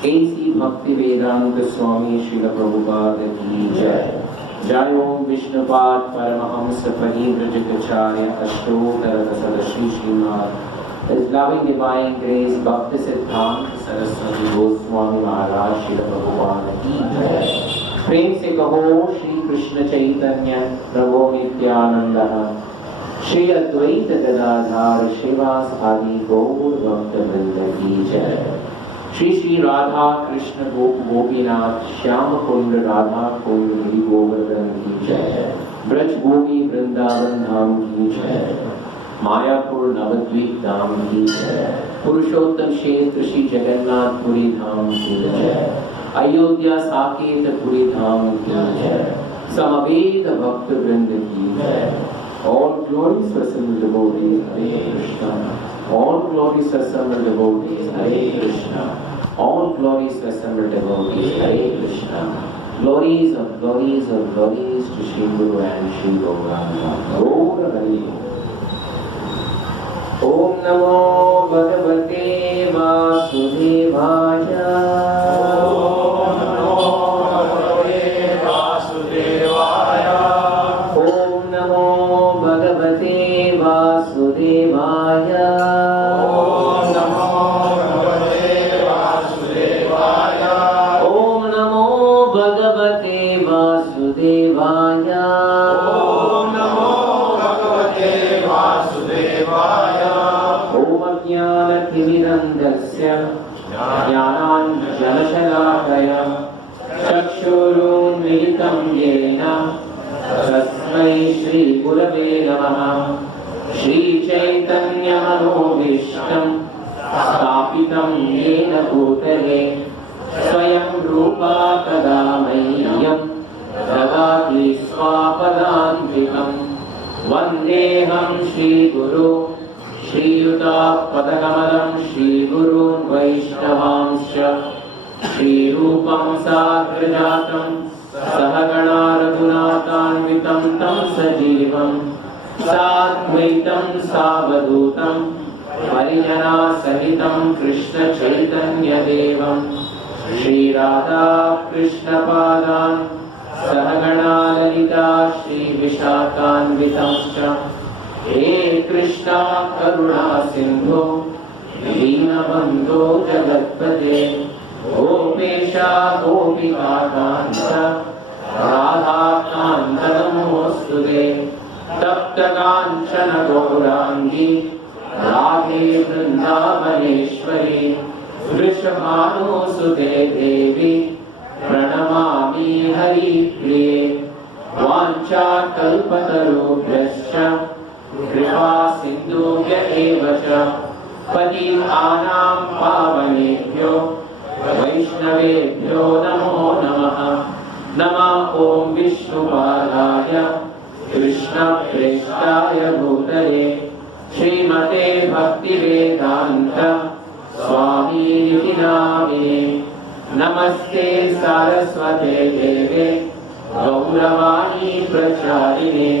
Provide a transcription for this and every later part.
AC Bhaktivedanta Swami Srila Prabhupada ki jai. Jai Om Vishnupad Paramahamsa Parivrajacharya Ashtotara Dasada Shri Srimad. His loving divine grace Bhakti Siddhanta Saraswati Goswami Maharaj Srila Prabhupada ki jai. प्रेम से कहो श्री कृष्ण चैतन्य प्रभु नित्यानंद श्री अद्वैत गदाधर श्रीवास आदि गौर भक्त वृंद की जय। श्री श्री राधा कृष्ण गोपीनाथ श्याम कुंड राधा कुंड गिरि गोवर्धन की जय। ब्रज भूमि वृंदावन धाम की जय। मायापुर नवद्वीप धाम की जय। पुरुषोत्तम क्षेत्र श्री जगन्नाथपुरी धाम की जय। अयोध्या साकेत पुरी धाम की जय। समवेत भक्त वृंद की जय। All glories to assembled devotees, Hare Krishna. All glories to assembled devotees, Hare Krishna. All glories to assembled devotees, Hare Krishna. Glories of glories of glories to Shri Guru and Shri Gauranga. Gaura Hari. Om Namo Bhagavate Vasudevaya. Om Namo Bhagavate Vasudevaya. Om Namo Bhagavate Vasudevaya. Om Namo Bhagavate Vasudevaya. Om Namo Bhagavate Vasudevaya. Om Namo Bhagavate Vasudevaya. Om Ajnanatirmirandasya Jnananjana-shalakaya Chakshurunmilitam yena Tasmai Shri Gurave Namaha. Shri Chaitanya Manobhishtam Stapitam Yena Bhutale Swayam Rupa Kadamayyam Dadati Swapadantikam. Vandeham Shri Guru Shri Yuta Padakamalam Shri Gurun Vaishnavanscha Shri Rupam Sagrajatam Sahagana Raghunatanvitam Tam Sajivam Sadvaitam Savadutam Parijana Sahitam Krishna Chaitanya Devam Shri Radha Krishna Padan Sahagana Lalita Shri Vishakhanvitamscha. He Krishna Karuna Sindhu Deenabandhu Jagatpate Gopesha Gopika Kanta Radha Kanta Namostude Tapta Kanchana Gaurangi Radhe Vrindavaneshwari Vrishabhanu Sute Devi Pranamami Hari Priye. Vancha Kalpatarubhyascha Kripa Sindhubhya Evacha पतितानां पावनेभ्यो वैष्णवेभ्यो नमो नमः। नमः ॐ विष्णुपादाय कृष्णप्रेष्ठाय भूतले श्रीमते भक्तिवेदान्त स्वामीनिति नामे। नमस्ते सारस्वते देवे गौरवाणी प्रचारिणे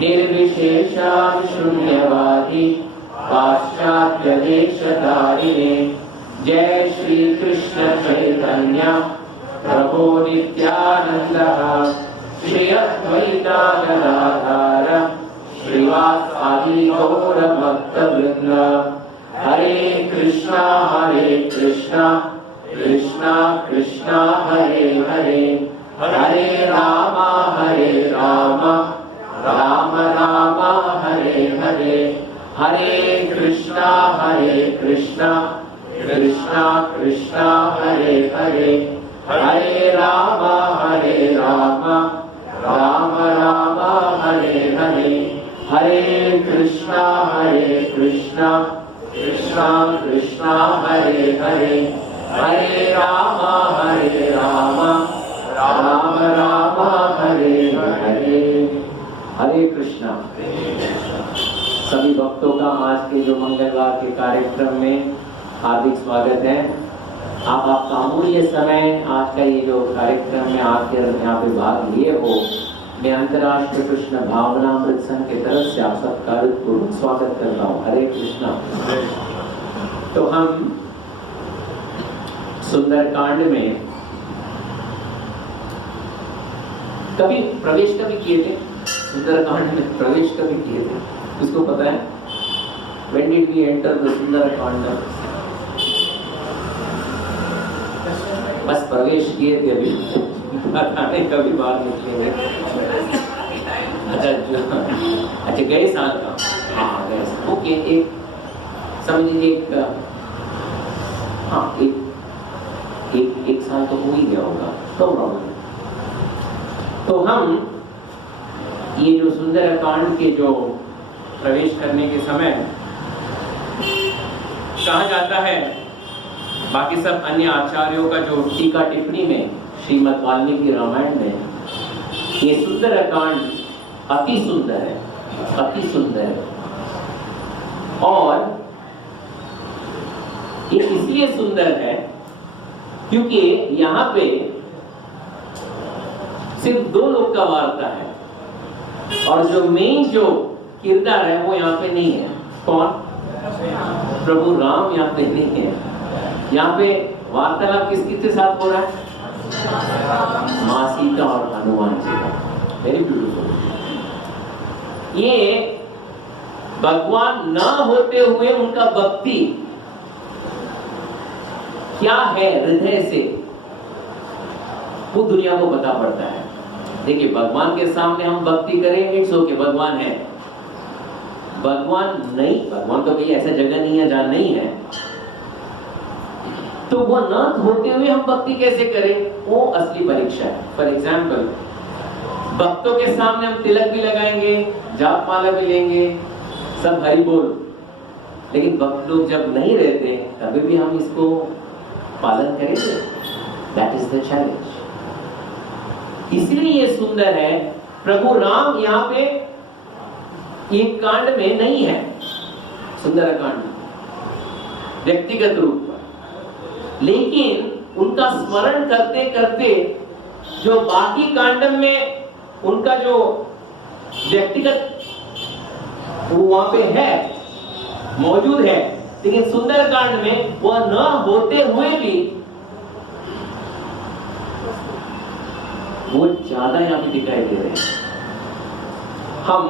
निर्विशेषा शून्यवादी पाश्चात्य देशतारिणे। जय श्री कृष्ण चैतन्य प्रभु नित्यानंद श्री अद्वैता गदाधर श्रीवासादि गौर भक्तवृंद। हरे कृष्णा कृष्णा कृष्णा हरे हरे, हरे राम राम राम हरे हरे। हरे कृष्णा कृष्णा कृष्णा हरे हरे, हरे राम राम राम हरे हरे। हरे कृष्णा कृष्णा कृष्णा हरे हरे, हरे राम राम राम हरे हरे। हरे कृष्णा। सभी भक्तों का आज के जो मंगलवार के कार्यक्रम में हार्दिक स्वागत है। आप आपका अमूल्य समय आज का ये जो कार्यक्रम में आकर यहाँ पे भाग लिए हो, मैं अंतर्राष्ट्रीय कृष्ण भावनामृत संघ की तरफ से आप सबका हृदयपूर्वक स्वागत करता हूँ। हरे कृष्णा। तो हम सुंदरकांड में कभी प्रवेश कभी किए थे, सुंदरकांड में प्रवेश कभी किए थे, उसको पता है? When did we enter the Sundarkand? बस प्रवेश किए थे, अभी बताने कभी बाहर निकले थे। अच्छा गए साल का, हाँ गए साल। ओके, एक समझिए एक साल तो हो ही गया होगा, तो प्रॉब्लम। तो हम ये जो सुंदरकांड के जो प्रवेश करने के समय कहा जाता है, बाकी सब अन्य आचार्यों का जो टीका टिप्पणी में श्रीमद् वाल्मीकि रामायण में ये सुंदरकांड अति सुंदर है, अति सुंदर है। और ये इसलिए सुंदर है क्योंकि यहाँ पे सिर्फ दो लोग का वार्ता है और जो मेन जो किरदार है वो यहाँ पे नहीं है। कौन? प्रभु राम यहाँ पे नहीं है। यहाँ पे वार्तालाप किसके साथ हो रहा है? माँ सीता और हनुमान जी का। Very beautiful. ये भगवान न होते हुए उनका भक्ति क्या है हृदय से, वो दुनिया को पता पड़ता है। देखिए, भगवान के सामने हम भक्ति करें, इट्स ओके, भगवान है। भगवान नहीं, भगवान तो कहीं ऐसा जगह नहीं है जहां नहीं है, तो वो न होते हुए हम भक्ति कैसे करें, वो असली परीक्षा है। फॉर एग्जाम्पल, भक्तों के सामने हम तिलक भी लगाएंगे, जाप माला भी लेंगे, सब हरि बोल, लेकिन भक्त लोग जब नहीं रहते तभी भी हम इसको पालन करेंगे। That is the challenge. इसलिए ये सुंदर है। प्रभु राम यहाँ पे एक कांड में नहीं है, सुंदरकांड व्यक्तिगत रूप पर, लेकिन उनका स्मरण करते करते जो बाकी कांड में उनका जो व्यक्तिगत वो वहां पे है, मौजूद है, लेकिन सुंदरकांड में वह न होते हुए भी वो ज्यादा यहाँ पे दिखाई दे रहे हैं। हम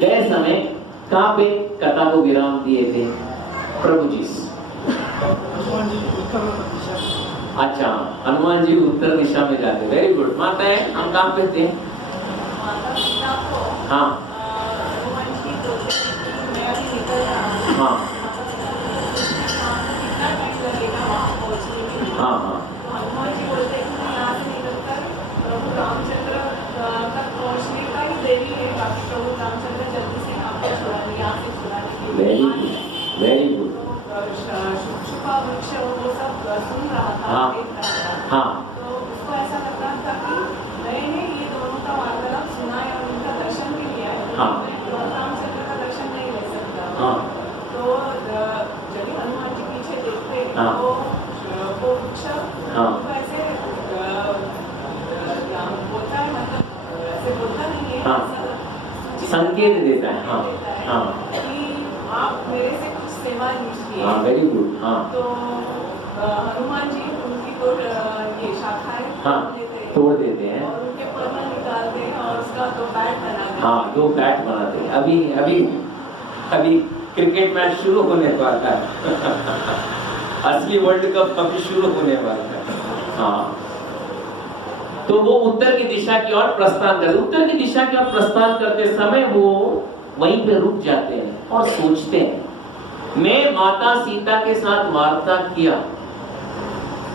गए समय कहां पे कथा को विराम दिए थे? प्रभु जी। अच्छा, हनुमान जी उत्तर दिशा में जाते। Very good. माता है, हम कहां पे थे? हाँ हाँ हाँ हाँ। रामचंद्र तक पहुंचने का ही देरी है, बाकी प्रभु रामचंद्र जल्दी से यहाँ पे छुड़ा लिया, यहाँ से छुड़ा लिया। Very good, very good. वृक्ष वो सब सुन रहा था, हाँ। देख रहा था, हाँ तो उसको ऐसा लगता था कि मैंने ये दोनों का वार्तालाप सुना है और उनका दर्शन भी लिया है, हाँ। मैं प्रभु रामचंद्र का दर्शन नहीं ले सकता। हाँ तो जब हनुमान जी पीछे देखते हाँ। तो वो वृक्ष हाँ। उनको ऐसे बोलता है, मतलब ऐसे बोलता नहीं है, हाँ। ऐसा संकेत देता है। हाँ देता है हाँ कि आप मेरे से कुछ सेवा लीजिए। हाँ, वेरी गुड। हाँ तो हनुमान जी उनकी तो ये शाखाएं हाँ, तोड़ देते हैं और उनके पर्वत निकालते हैं और उसका दो बैट बनाते हैं। हाँ, 2 बैट बनाते हैं। अभी अभी अभी क्रिकेट मैच शुरू होने वाला है। असली वर्ल्ड कप अभी शुरू होने वाला है। हाँ, तो वो उत्तर की दिशा की ओर प्रस्थान करते, उत्तर की दिशा की ओर प्रस्थान करते समय वो वहीं पे रुक जाते हैं और सोचते हैं, मैं माता सीता के साथ वार्ता किया,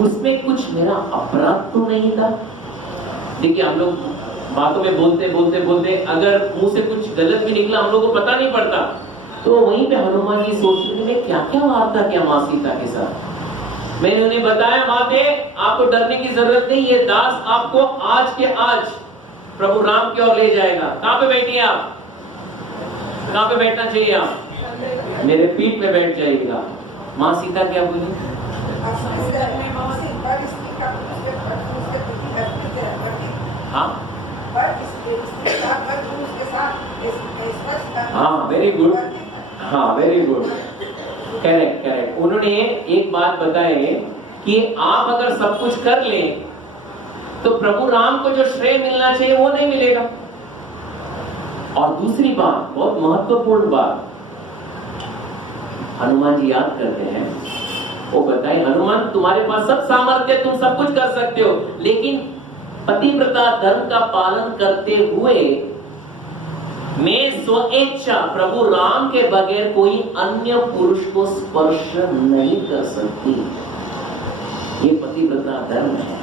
उसमें कुछ मेरा अपराध तो नहीं था। देखिए, हम लोग बातों में बोलते बोलते बोलते अगर मुंह से कुछ गलत भी निकला हम लोग को पता नहीं पड़ता। तो वहीं पे हनुमान जी सोच रहे थे, क्या क्या वार्ता किया माँ सीता के साथ। मैंने उन्हें बताया, माते आपको डरने की जरूरत नहीं, ये दास आपको आज के आज प्रभु राम की ओर ले जाएगा। कहाँ पे बैठिए आप, कहाँ पे बैठना चाहिए आप, मेरे पीठ पे बैठ जाइएगा। माँ सीता क्या बोली, हाँ हाँ, वेरी गुड, हाँ वेरी गुड, करेक्ट करेक्ट। उन्होंने एक बात बताई कि आप अगर सब कुछ कर लें तो प्रभु राम को जो श्रेय मिलना चाहिए वो नहीं मिलेगा। और दूसरी बात, बहुत महत्वपूर्ण बात, हनुमान जी याद करते हैं, वो बताए, हनुमान तुम्हारे पास सब सामर्थ्य, तुम सब कुछ कर सकते हो, लेकिन पतिव्रता धर्म का पालन करते हुए मैं स्वेच्छा प्रभु राम के बगैर कोई अन्य पुरुष को स्पर्श नहीं कर सकती। ये पतिव्रता धर्म है।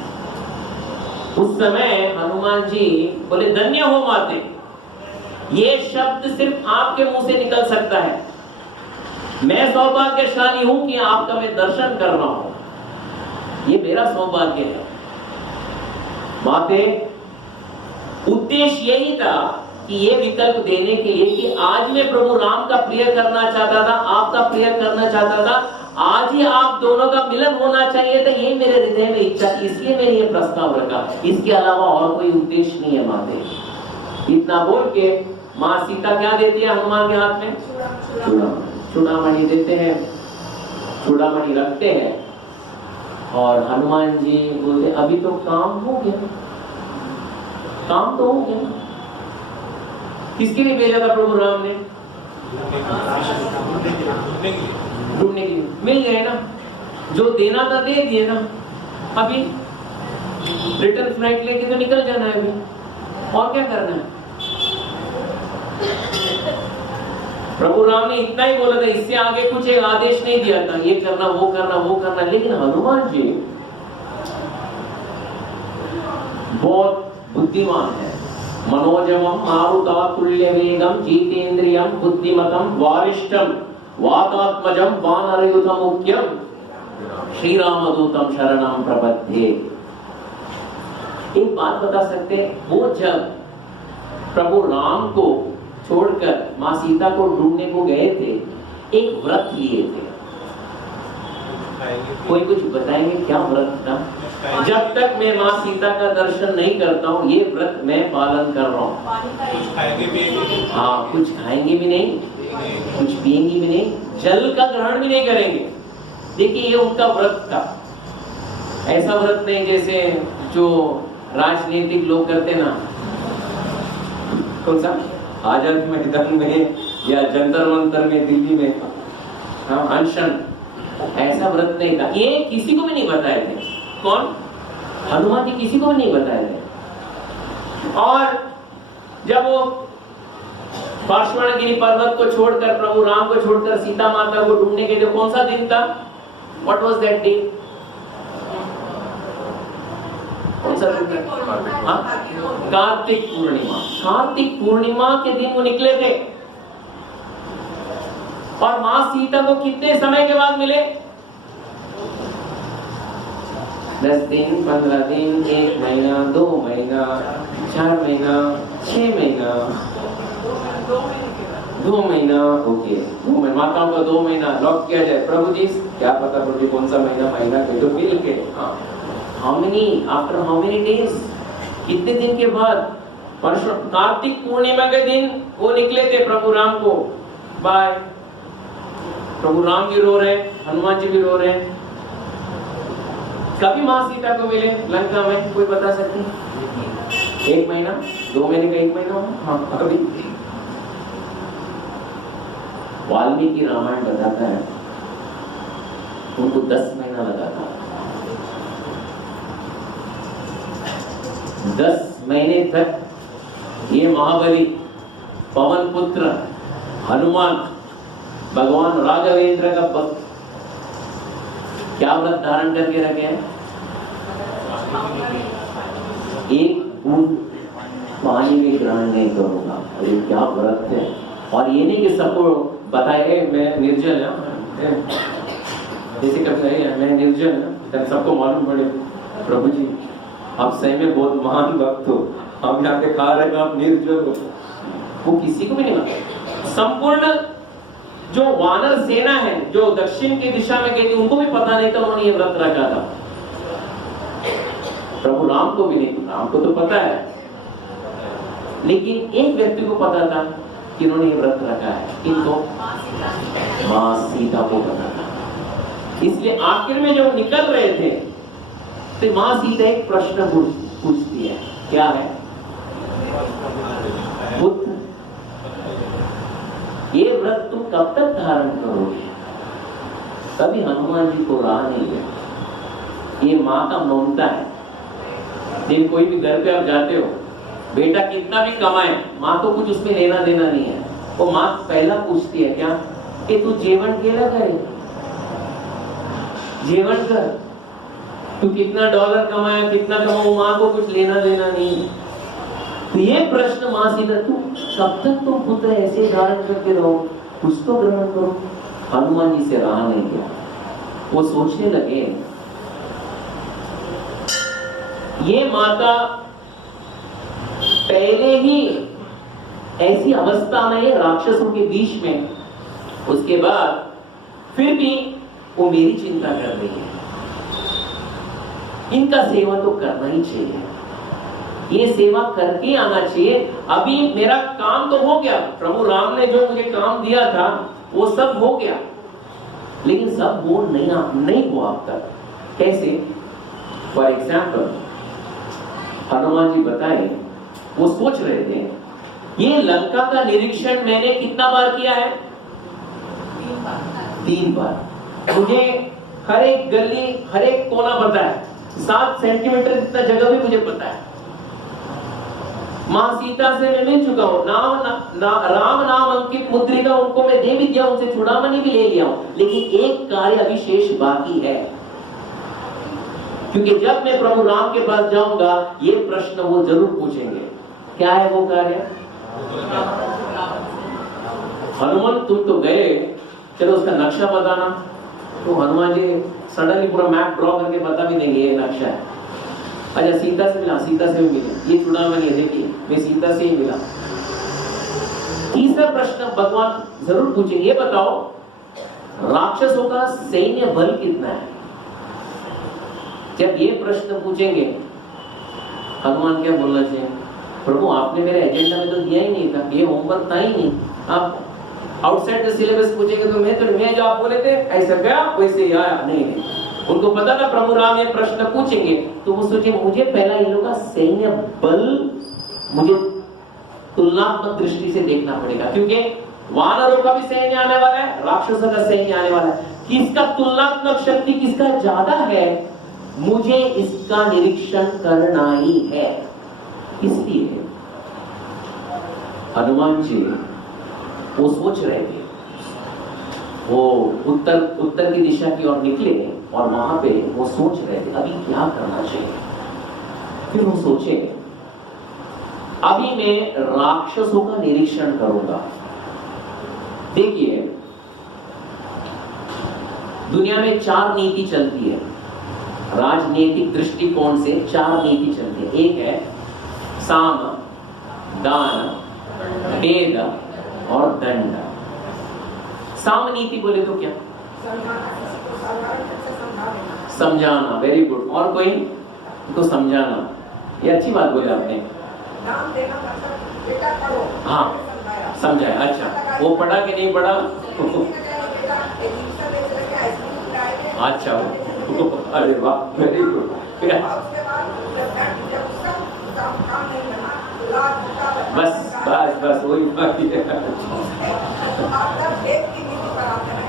उस समय हनुमान जी बोले, धन्य हो माते, ये शब्द सिर्फ आपके मुंह से निकल सकता है। मैं सौभाग्यशाली हूं कि आपका मैं दर्शन कर रहा हूं, ये मेरा सौभाग्य है। माते, उद्देश्य यही था कि ये विकल्प देने के लिए कि आज मैं प्रभु राम का प्रिय करना चाहता था, आपका प्रिय करना चाहता था, आज ही आप दोनों का मिलन होना चाहिए था, ये मेरे हृदय में इच्छा थी, इसलिए मैंने ये प्रस्ताव रखा। इसके अलावा और कोई उद्देश्य नहीं है माते। इतना बोल के माँ सीता क्या देती है हनुमान के हाथ में, चूड़ामणि देते हैं, चूड़ामणि रखते हैं। और हनुमान जी बोलते, अभी तो काम हो गया, काम तो हो गया। किसके लिए भेजा था प्रभु राम ने, ढूंढने के लिए। मिल गए ना, जो देना था दे दिए ना, अभी रिटर्न फ्लाइट लेके तो निकल जाना है अभी, और क्या करना है। प्रभु राम ने इतना ही बोला था, इससे आगे कुछ एक आदेश नहीं दिया था, ये करना वो करना वो करना। लेकिन हनुमान जी बहुत बुद्धिमान है। मनोजवम मारुतातुल्य वेगम जितेंद्रियम बुद्धिमतम वारिष्ठम वातात्मजम वानरयुतम मुख्यम श्री रामदूतम शरणम प्रपद्ये। एक बात बता सकते हैं, वो जब प्रभु राम को छोड़कर माँ सीता को ढूंढने को गए थे, एक व्रत लिए थे। कोई कुछ बताएंगे क्या व्रत था? जब तक मैं माँ सीता का दर्शन नहीं करता हूँ, ये व्रत मैं पालन कर रहा हूँ। हाँ, कुछ खाएंगे भी नहीं, कुछ पिएंगे भी नहीं, जल का ग्रहण भी नहीं करेंगे। देखिए, ये उनका व्रत था। ऐसा व्रत नहीं जैसे जो राजनीतिक लोग करते ना, कौन सा आजाद मैदान में या जंतर मंतर में दिल्ली में अनशन, ऐसा व्रत नहीं था। ये किसी को भी नहीं बताए थे। कौन? हनुमान जी किसी को भी नहीं बताए थे। और जब वो पार्श्वनागिरी पर्वत को छोड़कर, प्रभु राम को छोड़कर सीता माता को ढूंढने के लिए, कौन सा दिन था? What was that day? कौन सा दिन था? कार्तिक पूर्णिमा। कार्तिक पूर्णिमा के दिन वो निकले थे। और माँ सीता को कितने समय के बाद मिले? 10 दिन, 15 दिन, 1 महीना, 2 महीना, 4 महीना, 6 महीना, 2 महीना, ओके 2 महीना, माताओं का 2 महीना लॉक किया जाए। प्रभु जी क्या पता प्रभु जी कौन सा महीना दे दो मिल के। How many, after how many days, कितने दिन के बाद? परसों कार्तिक पूर्णिमा के दिन वो निकले थे प्रभु राम को बाय। प्रभु राम भी रो रहे, हनुमान जी भी रो रहे। कभी मां सीता को मिले लंका में, कोई बता सकते? 1 महीना, 2 महीने का 1 महीना? हाँ, कभी। वाल्मीकि रामायण बताता है उनको 10 महीना लगा था। 10 महीने तक ये महाबली पवन पुत्र हनुमान भगवान राघवेंद्र का भक्त क्या व्रत धारण करके रखे हैं? एक बूंद पानी भी ग्रहण नहीं करूंगा। अरे क्या व्रत है! और ये नहीं कि सबको बताए मैं निर्जल है, जैसे कभी मैं निर्जल है, सबको मालूम पड़े प्रभु जी आप सही में बहुत महान भक्त हो, हम यहाँ पे खा रहे हैं आप निर्जल हो। वो किसी को भी नहीं मालूम। संपूर्ण जो वानर सेना है जो दक्षिण की दिशा में गई थी उनको भी पता नहीं था उन्होंने ये व्रत रखा था। प्रभु राम को भी नहीं पता, राम को तो पता है, लेकिन एक व्यक्ति को पता था कि उन्होंने ये व्रत रखा है। किनको? मां सीता को पता था। इसलिए आखिर में जब निकल रहे थे तो मां सीता एक प्रश्न पूछती है, क्या है? पुत्र, ये व्रत तुम कब तक धारण करोगे? तभी हनुमान जी को रहा नहीं है। ये माँ का ममता है। दिन कोई भी घर पे आप जाते हो, बेटा कितना भी कमाए, माँ को कुछ उसमें लेना देना नहीं है। वो माँ पहला पूछती है क्या कि तू जेवण केला करे, जेवण कर, तू कितना डॉलर कमाया कितना कमाओ, माँ को कुछ लेना देना नहीं है। तो ये प्रश्न मां सीता, तू कब तक तुम पुत्र ऐसे धारण करके रहो, कुछ तो ग्रहण करो। हनुमान जी से रहा नहीं गया, वो सोचने लगे ये माता पहले ही ऐसी अवस्था में है राक्षसों के बीच में, उसके बाद फिर भी वो मेरी चिंता कर रही है, इनका सेवा तो करना ही चाहिए, ये सेवा करके आना चाहिए। अभी मेरा काम तो हो गया, प्रभु राम ने जो मुझे काम दिया था वो सब हो गया, लेकिन सब वो नहीं हुआ अब तक। कैसे? फॉर एग्जाम्पल हनुमान जी बताए, वो सोच रहे थे ये लंका का निरीक्षण मैंने कितना बार किया है? 3 बार। मुझे हर एक गली हर एक कोना पता है, 7 सेंटीमीटर जितना जगह भी मुझे पता है। मां सीता से मैं मिल चुका हूं, राम नाम अंकित मुद्रिका उनको मैं दे भी दिया, उनसे चूड़ामणि भी ले लिया हूं, लेकिन एक कार्य अविशेष बाकी है, क्योंकि जब मैं प्रभु राम के पास जाऊंगा ये प्रश्न वो जरूर पूछेंगे। क्या है वो कार्य? हनुमान तुम तो गए, चलो उसका नक्शा बताना। तो हनुमान जी सडनली पूरा मैप ड्रॉ करके बता भी देंगे ये नक्शा है। अच्छा सीता से मिला, सीता से भी मिले, ये चूड़ामणि है देखिए मैं सीता से ही मिला। तीसरा प्रश्न भगवान जरूर पूछेंगे, ये बताओ राक्षसों का सैन्य बल कितना है? जब ये प्रश्न पूछेंगे हनुमान क्या बोलना चाहिए? प्रभु आपने मेरे एजेंडा में तो दिया ही नहीं था, ये होमवर्क था ही नहीं, आप आउटसाइड द सिलेबस पूछेंगे तो मैं जो आप बोले थे ऐसा गया वैसे ही आया। नहीं, उनको पता था प्रभु राम ये प्रश्न पूछेंगे, तो वो सोचे मुझे पहला इन लोगों का सैन्य बल मुझे तुलनात्मक दृष्टि से देखना पड़ेगा, क्योंकि वानरों का भी सैन्य आने वाला है, राक्षसों का सैन्य आने वाला है। किसका तुलनात्मक शक्ति किसका ज्यादा है, मुझे इसका निरीक्षण करना ही है। इसलिए हनुमान जी वो सोच रहे थे, वो उत्तर की दिशा की ओर निकले और वहां पे वो सोच रहे थे अभी क्या करना चाहिए। फिर वो सोचे अभी मैं राक्षसों का निरीक्षण करूंगा। देखिए दुनिया में 4 नीति चलती है, राजनीतिक दृष्टिकोण से 4 नीति चलती है। एक है साम, दान, वेद और दंड। साम नीति बोले तो क्या? समझाना। Very good. और कोई? तो समझाना। ये अच्छी बात बोले आपने। हाँ, समझाया। अच्छा, वो पढ़ा कि नहीं पढ़ा? अच्छा, अरे वाह, वेरी गुड। बस बस बस वही बात है।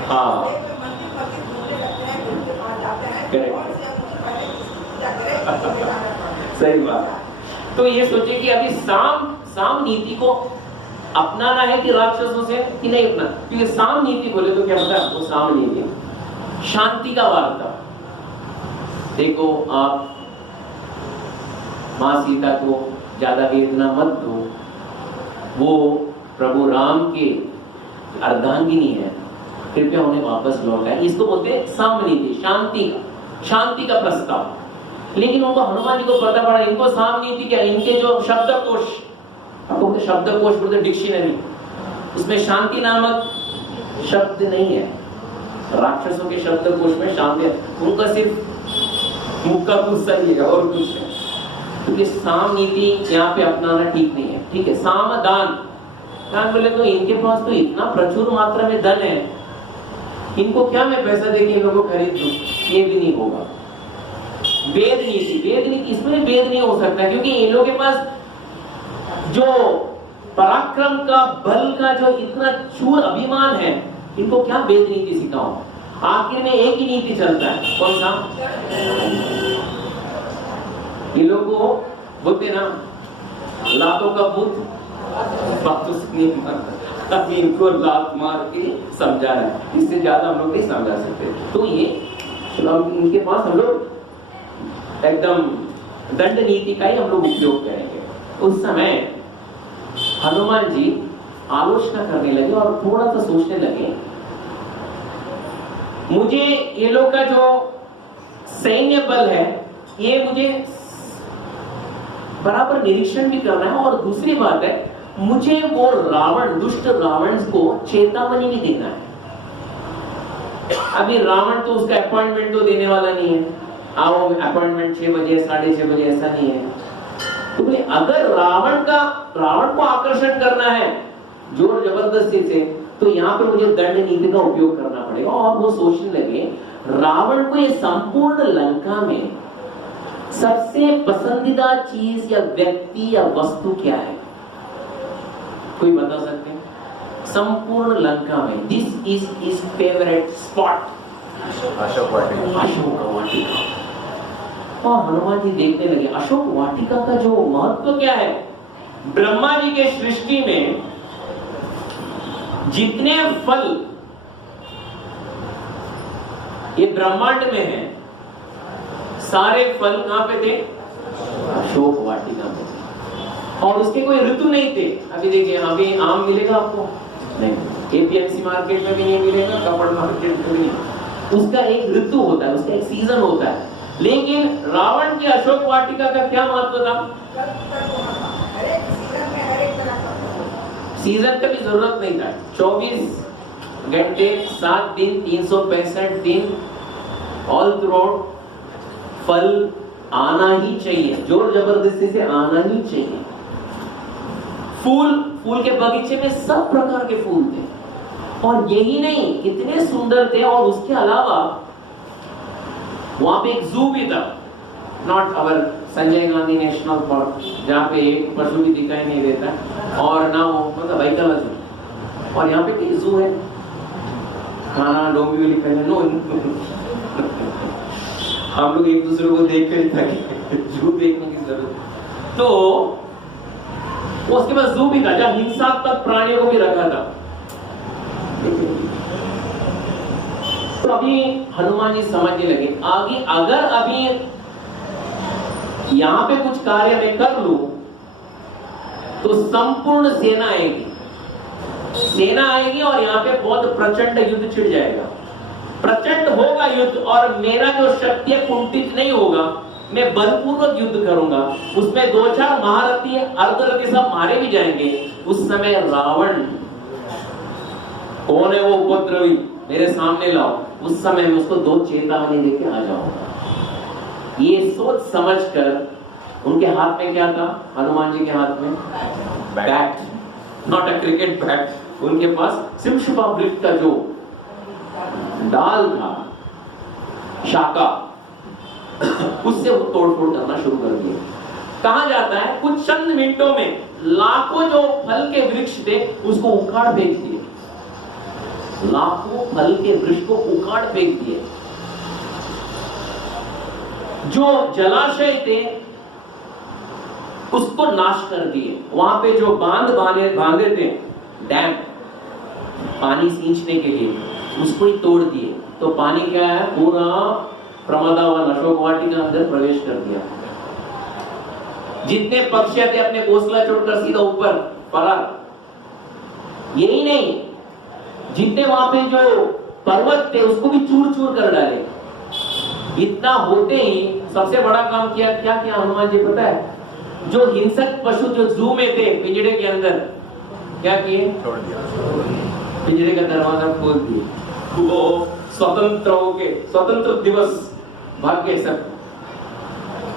हाँ, करेक्ट, सही बात। तो ये सोचे कि अभी साम नीति को अपनाना है कि राक्षसों से कि नहीं अपना, क्योंकि साम नीति बोले तो क्या होता है? वो साम नीति शांति का वार्ता। देखो, आप माँ सीता को ज्यादा वेदना मत दो, वो प्रभु राम के अर्धांगिनी है, कृपया उन्हें वापस लौटाए। इसको बोलते हैं साम नीति, शांति का प्रस्ताव। लेकिन उनको हनुमान जी को पता पड़ा इनको साम नीति क्या, इनके जो शब्दकोश, आपको शब्दकोश बोलते डिक्शनरी, उसमें शांति नामक शब्द नहीं है। राक्षसों के शब्दकोश में शांति है, उनका सिर्फ मुख का गुस्सा ही है और कुछ नहीं। क्योंकि साम नीति यहाँ पे अपनाना ठीक नहीं है। ठीक है, साम दान बोले तो इनके पास तो इतना प्रचुर मात्रा में धन है, इनको क्या मैं पैसा देके इन लोगों को खरीद दूं? ये भी नहीं होगा। वेद नीति, इसमें वेद नहीं हो सकता, क्योंकि इन लोगों के पास जो पराक्रम का, बल का जो इतना चूर अभिमान है, इनको क्या वेद नीति सिखाओ? आखिर में एक ही नीति चलता है, कौन सा? ये लोग को बोलते ना, लातों का भूत अभी इनको लात मार के समझा रहा है, इससे ज्यादा हम लोग नहीं समझा सकते। तो ये इनके पास हम लोग एकदम दंड नीति का ही हम लोग उपयोग करेंगे। उस समय हनुमान जी आलोचना करने लगे और थोड़ा सा सोचने लगे, मुझे ये लोग का जो सैन्य बल है, ये मुझे बराबर निरीक्षण भी करना है, और दूसरी बात है मुझे वो रावण, दुष्ट रावण को चेतावनी भी देना है। अभी रावण तो उसका अपॉइंटमेंट तो देने वाला नहीं है, आओ अपॉइंटमेंट 6 बजे 6:30 बजे, ऐसा नहीं है। तो बोले अगर रावण को आकर्षण करना है जोर जबरदस्ती से, तो यहाँ पे मुझे दंड नीति का उपयोग करना पड़ेगा। और वो सोचने लगे रावण को ये संपूर्ण लंका में सबसे पसंदीदा चीज या व्यक्ति या वस्तु क्या है? कोई बता सकते हैं? संपूर्ण लंका में this is his favourite spot, Ashok Vatika. और हनुमान जी देखने लगे अशोक वाटिका का जो महत्व क्या है। ब्रह्मा जी के सृष्टि में जितने फल ये ब्रह्मांड में है, सारे फल कहां पे थे? अशोक वाटिका में। और उसके कोई ऋतु नहीं थे। अभी देखिए, अभी आम मिलेगा आपको? नहीं, एपीएमसी मार्केट में भी नहीं मिलेगा, कपड़ मार्केट में भी नहीं। उसका एक ऋतु होता है, उसका एक सीजन होता है। लेकिन रावण की अशोक वाटिका का क्या महत्व था? सीजन का भी जरूरत नहीं था। 24 घंटे 7 दिन 365 दिन ऑल थ्रू आउट फल आना ही चाहिए, जोर जबरदस्ती से आना ही चाहिए। फूल के बगीचे में सब प्रकार के फूल थे, और यही नहीं, इतने सुंदर थे। और उसके अलावा वहां पे एक जू भी था, not our Sanjay Gandhi national park, जहाँ पे एक पशु भी दिखाई नहीं देता, और ना वो मतलब व्हीकल जू। और यहाँ पे कई जू है, खाना डोंबी भी लिखा है। नो हम लोग एक दूसरे को देख कर जू देखने की जरूरत। तो उसके बाद जू भी था जहाँ हिंसात्मक प्राणियों को भी रखा था। तो अभी हनुमान जी समझने लगे आगे अगर अभी यहां पे कुछ कार्य मैं कर लूं तो संपूर्ण सेना आएगी और यहां पे बहुत प्रचंड युद्ध छिड़ जाएगा। प्रचंड होगा युद्ध और मेरा जो शक्ति है कुंठित नहीं होगा, मैं बलपूर्वक युद्ध करूंगा, उसमें 2-4 महारथी अर्धरथी सब मारे भी जाएंगे। उस समय रावण कौन है वो उपद्रवी, मेरे सामने लाओ, उस समय मैं उसको 2 चेतावनी देके आ जाऊंगा। ये सोच समझकर उनके हाथ में क्या था, हनुमान जी के हाथ में bat, not a cricket bat, उनके पास सिमशुपा वृक्ष का जो डाल था, शाखा, उससे वो तोड़फोड़ करना शुरू कर दिया। कहा जाता है कुछ चंद मिनटों में लाखों जो फल के वृक्ष थे उसको उखाड़ फेंक दिए, लाखों फल के वृक्ष को उखाड़ फेंक दिए। जो जलाशय थे उसको नाश कर दिए, वहां पे जो बांध बांधे थे, डैम पानी सींचने के लिए, उसको ही तोड़ दिए। तो पानी क्या है, पूरा प्रमदावन अशोक वाटिका अंदर प्रवेश कर दिया। जितने पक्षी थे अपने घोंसला छोड़कर सीधा ऊपर फरार। यही नहीं, जितने वहां पे जो पर्वत थे उसको भी चूर चूर कर डाले। इतना होते ही सबसे बड़ा काम किया, क्या किया हनुमान जी पता है? जो हिंसक पशु जो जू में थे, पिंजरे के अंदर, क्या किए? पिंजरे का दरवाजा खोल दिए, वो स्वतंत्र हो गए, स्वतंत्र दिवस भाग गए सब।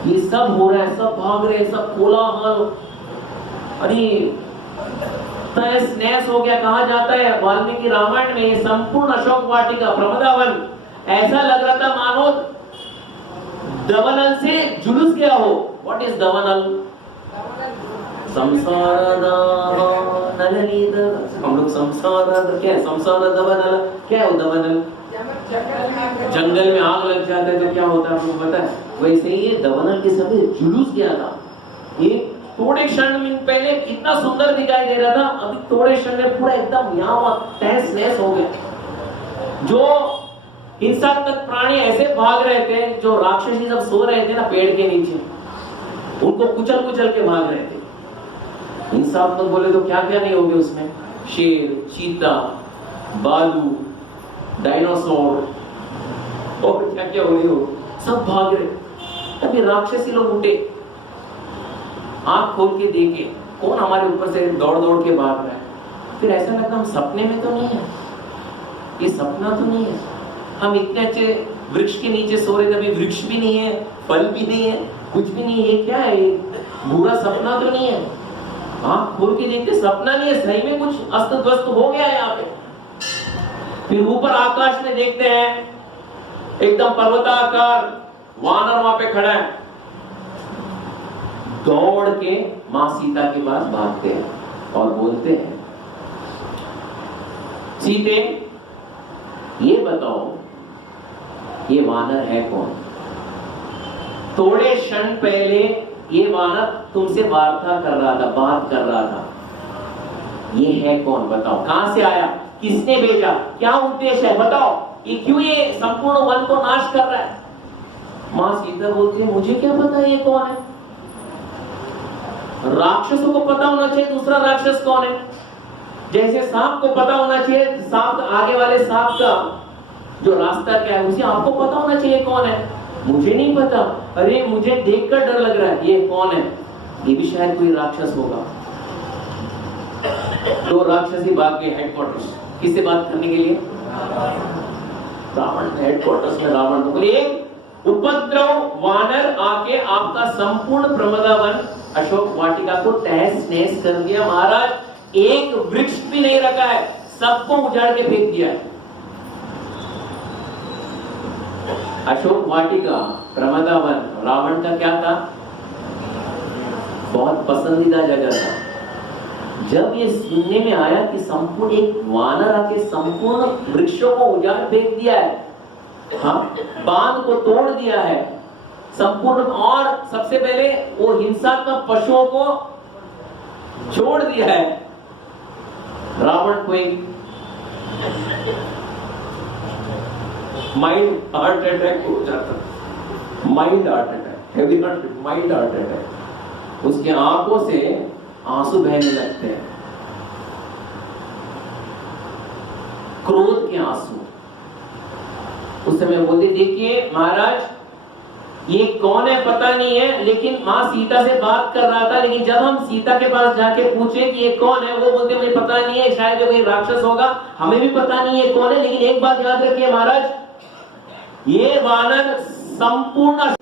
ये सब हो रहा है, सब भाग रहे, सब कोलाहल, अरे तहस नहस हो गया। कहा जाता है वाल्मीकि रामायण में, ये संपूर्ण अशोक वाटिका प्रमदावन ऐसा लग रहा था मानो दवनल से जुलूस गया हो। What is davanal? संसार हम लोग संसार क्या है, संसार दवनल क्या है? वो दवनल जंगल में आग लग जाता है तो क्या होता है आपको पता है? वैसे ही ये दवनल के समय जुलूस गया था। एक थोड़े क्षण में पहले इतना सुंदर दिखाई दे रहा था, अभी थोड़े क्षण में पूरा एकदम यहाँ तहस नहस हो गया। जो हिंसात्मक प्राणी ऐसे भाग रहे थे, जो राक्षसी सब सो रहे थे ना पेड़ के नीचे, उनको कुचल कुचल के भाग रहे थे। हिंसात्मक बोले तो क्या क्या नहीं हो गए उसमें, शेर, चीता, बालू, डायनासोर और क्या क्या हो रही हो, सब भाग रहे। तभी राक्षसी लोग उठे, आंख खोल के देखे कौन हमारे ऊपर से दौड़ दौड़ के भाग रहा है। फिर ऐसा लगा हम सपने में तो नहीं है, ये सपना तो नहीं है, हम इतने अच्छे वृक्ष के नीचे सो रहे थे, अभी वृक्ष भी नहीं है, फल भी नहीं है, कुछ भी नहीं है, ये क्या है, बुरा सपना तो नहीं है। आंख खोल के देखते सपना नहीं है, सही में कुछ अस्त ध्वस्त हो गया है यहाँ पे। फिर ऊपर आकाश में देखते हैं एकदम पर्वताकार वानर वहां पे खड़ा है, दौड़ के मां सीता के पास भागते हैं और बोलते हैं, सीते ये बताओ ये वानर है कौन? थोड़े क्षण पहले ये वानर तुमसे वार्ता कर रहा था, बात कर रहा था, ये है कौन? बताओ कहां से आया, किसने भेजा, क्या उद्देश्य है, बताओ, ये क्यों ये संपूर्ण वन को नाश कर रहा है? मां सीता बोलती है मुझे क्या पता ये कौन है, राक्षसों को पता होना चाहिए दूसरा राक्षस कौन है। जैसे सांप को पता होना चाहिए सांप आगे वाले सांप का जो रास्ता क्या है, उसे आपको पता होना चाहिए कौन है। मुझे नहीं पता, अरे मुझे देखकर डर लग रहा है, ये कौन है? ये भी शायद कोई राक्षस होगा। दो राक्षसी भाग गए हेडक्वार्टर्स, किससे बात करने के लिए? रावण हेडक्वार्टर्स में रावण को बोले एक उपद्रव वानर आके आपका संपूर्ण प्रमदावन अशोक वाटिका को तहस नहस कर दिया महाराज, एक वृक्ष भी नहीं रखा है, सबको उजाड़ के फेंक दिया है। अशोक वाटिका प्रमदावन रावण का क्या था? बहुत पसंदीदा जगह था। जब ये सुनने में आया कि संपूर्ण एक वानर आके संपूर्ण वृक्षों को उजाड़ फेंक दिया है, हाँ, बांध को तोड़ दिया है संपूर्ण, और सबसे पहले वो हिंसात्मक पशुओं को छोड़ दिया है, रावण को एक माइंड हार्ट अटैक हो जाता, mind heart attack, heavy heart, mind heart attack. उसकी आंखों से आंसू बहने लगते हैं, क्रोध के आंसू। उस समय बोलते देखिए महाराज ये कौन है पता नहीं है, लेकिन माँ सीता से बात कर रहा था, लेकिन जब हम सीता के पास जाके पूछे कि ये कौन है, वो बोलते मुझे पता नहीं है, शायद कोई राक्षस होगा, हमें भी पता नहीं है कौन है। लेकिन एक बात याद रखिए महाराज, ये वानर संपूर्ण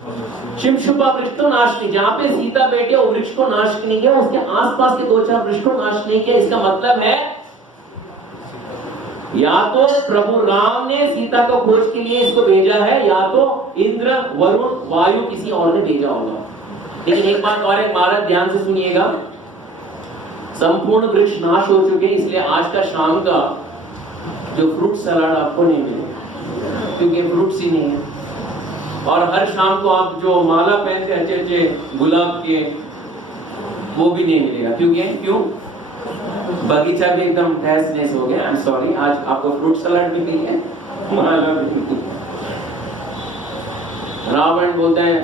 शिमशुपा वृक्ष को नाश नहीं, जहां पे सीता बैठी है वृक्ष को नाश नहीं किया, उसके आसपास के 2-4 वृक्ष को नाश नहीं किया। इसका मतलब है या तो प्रभु राम ने सीता को खोज के लिए इसको भेजा है, या तो इंद्र, वरुण, वायु किसी और ने भेजा होगा। लेकिन एक बात और है महाराज, ध्यान से सुनिएगा, संपूर्ण वृक्ष नाश हो चुके, इसलिए आज का शाम का जो फ्रूट सलाद आपको नहीं मिलेगा, क्योंकि फ्रूट्स ही नहीं है। और हर शाम को आप जो माला पहनते अच्छे अच्छे गुलाब के, वो भी नहीं मिलेगा, क्योंकि क्यों? बगीचा भी एकदम तहस-नहस हो गया। आई एम सॉरी, आज आपको फ्रूट सलाद भी नहीं है, माला भी नहीं। रावण बोलता है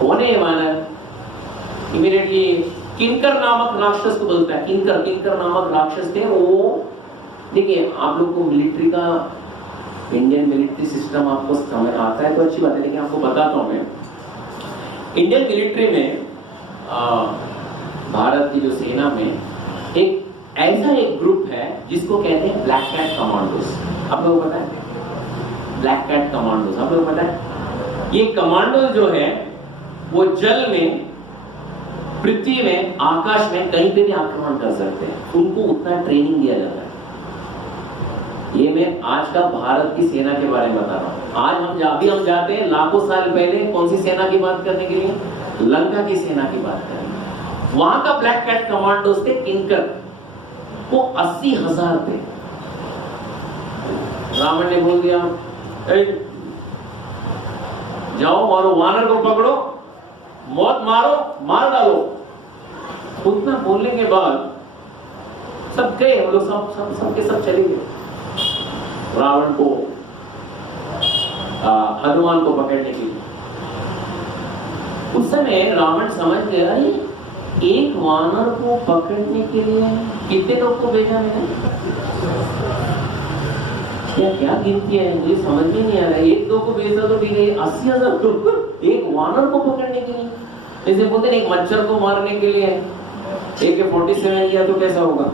कौन है ये वानर? इमीडिएटली किंकर नामक राक्षस को बोलता है, किंकर नामक राक्षस थे वो। देखिए आप लोग को मिलिट्री का, इंडियन मिलिट्री सिस्टम आपको समझ आता है तो अच्छी बात है, लेकिन आपको बताता हूं मैं, इंडियन मिलिट्री में भारत की जो सेना में एक ऐसा एक ग्रुप है जिसको कहते हैं ब्लैक कैट कमांडोज। आप लोगों को पता है ब्लैक कैट कमांडोज? आप लोगों को पता है ये कमांडोज जो है वो जल में, पृथ्वी में, आकाश में कहीं पे भी आक्रमण कर सकते हैं, उनको उतना ट्रेनिंग दिया जाता है। ये मैं आज का भारत की सेना के बारे में बता रहा हूं। आज हम जाते हैं लाखों साल पहले कौन सी सेना की बात करने के लिए? लंका की सेना की बात करने। वहां का ब्लैक कैट कमांडोज थे किंकर, वो 80,000 थे। रावण ने बोल दिया जाओ और वानर को पकड़ो, मौत मारो, मार डालो। उतना बोलने के बाद सब गए, हम लोग सब चले गए रावण को, हनुमान को पकड़ने के लिए। उस समय रावण समझ गया एक वानर को पकड़ने के लिए कितने लोग को भेजा मैंने? क्या गिनती है मुझे समझ में नहीं आ रहा है। 1-2 को भेजा तो ठीक है, 80,000 लोग एक वानर को पकड़ने के लिए। जैसे बोलते हैं एक मच्छर को मारने के लिए AK-47 लिया तो कैसा होगा,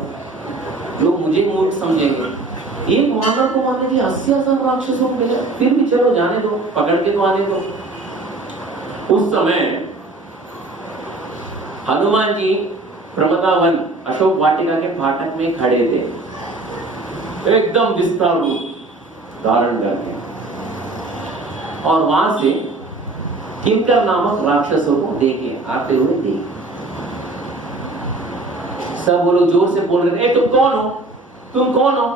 लोग मुझे मूर्ख समझेंगे। एक वानर को मारने के लिए 80,000 राक्षसों को भेजा, फिर भी चलो जाने दो, पकड़ के तो आने दो। उस समय हनुमान जी प्रमदावन अशोक वाटिका के फाटक में खड़े थे, एकदम विस्तार रूप धारण करके, और वहां से किंकर नामक राक्षसों को देखे आते हुए देखे। सब वो लोग जोर से बोल रहे थे, तुम कौन हो? तुम कौन हो?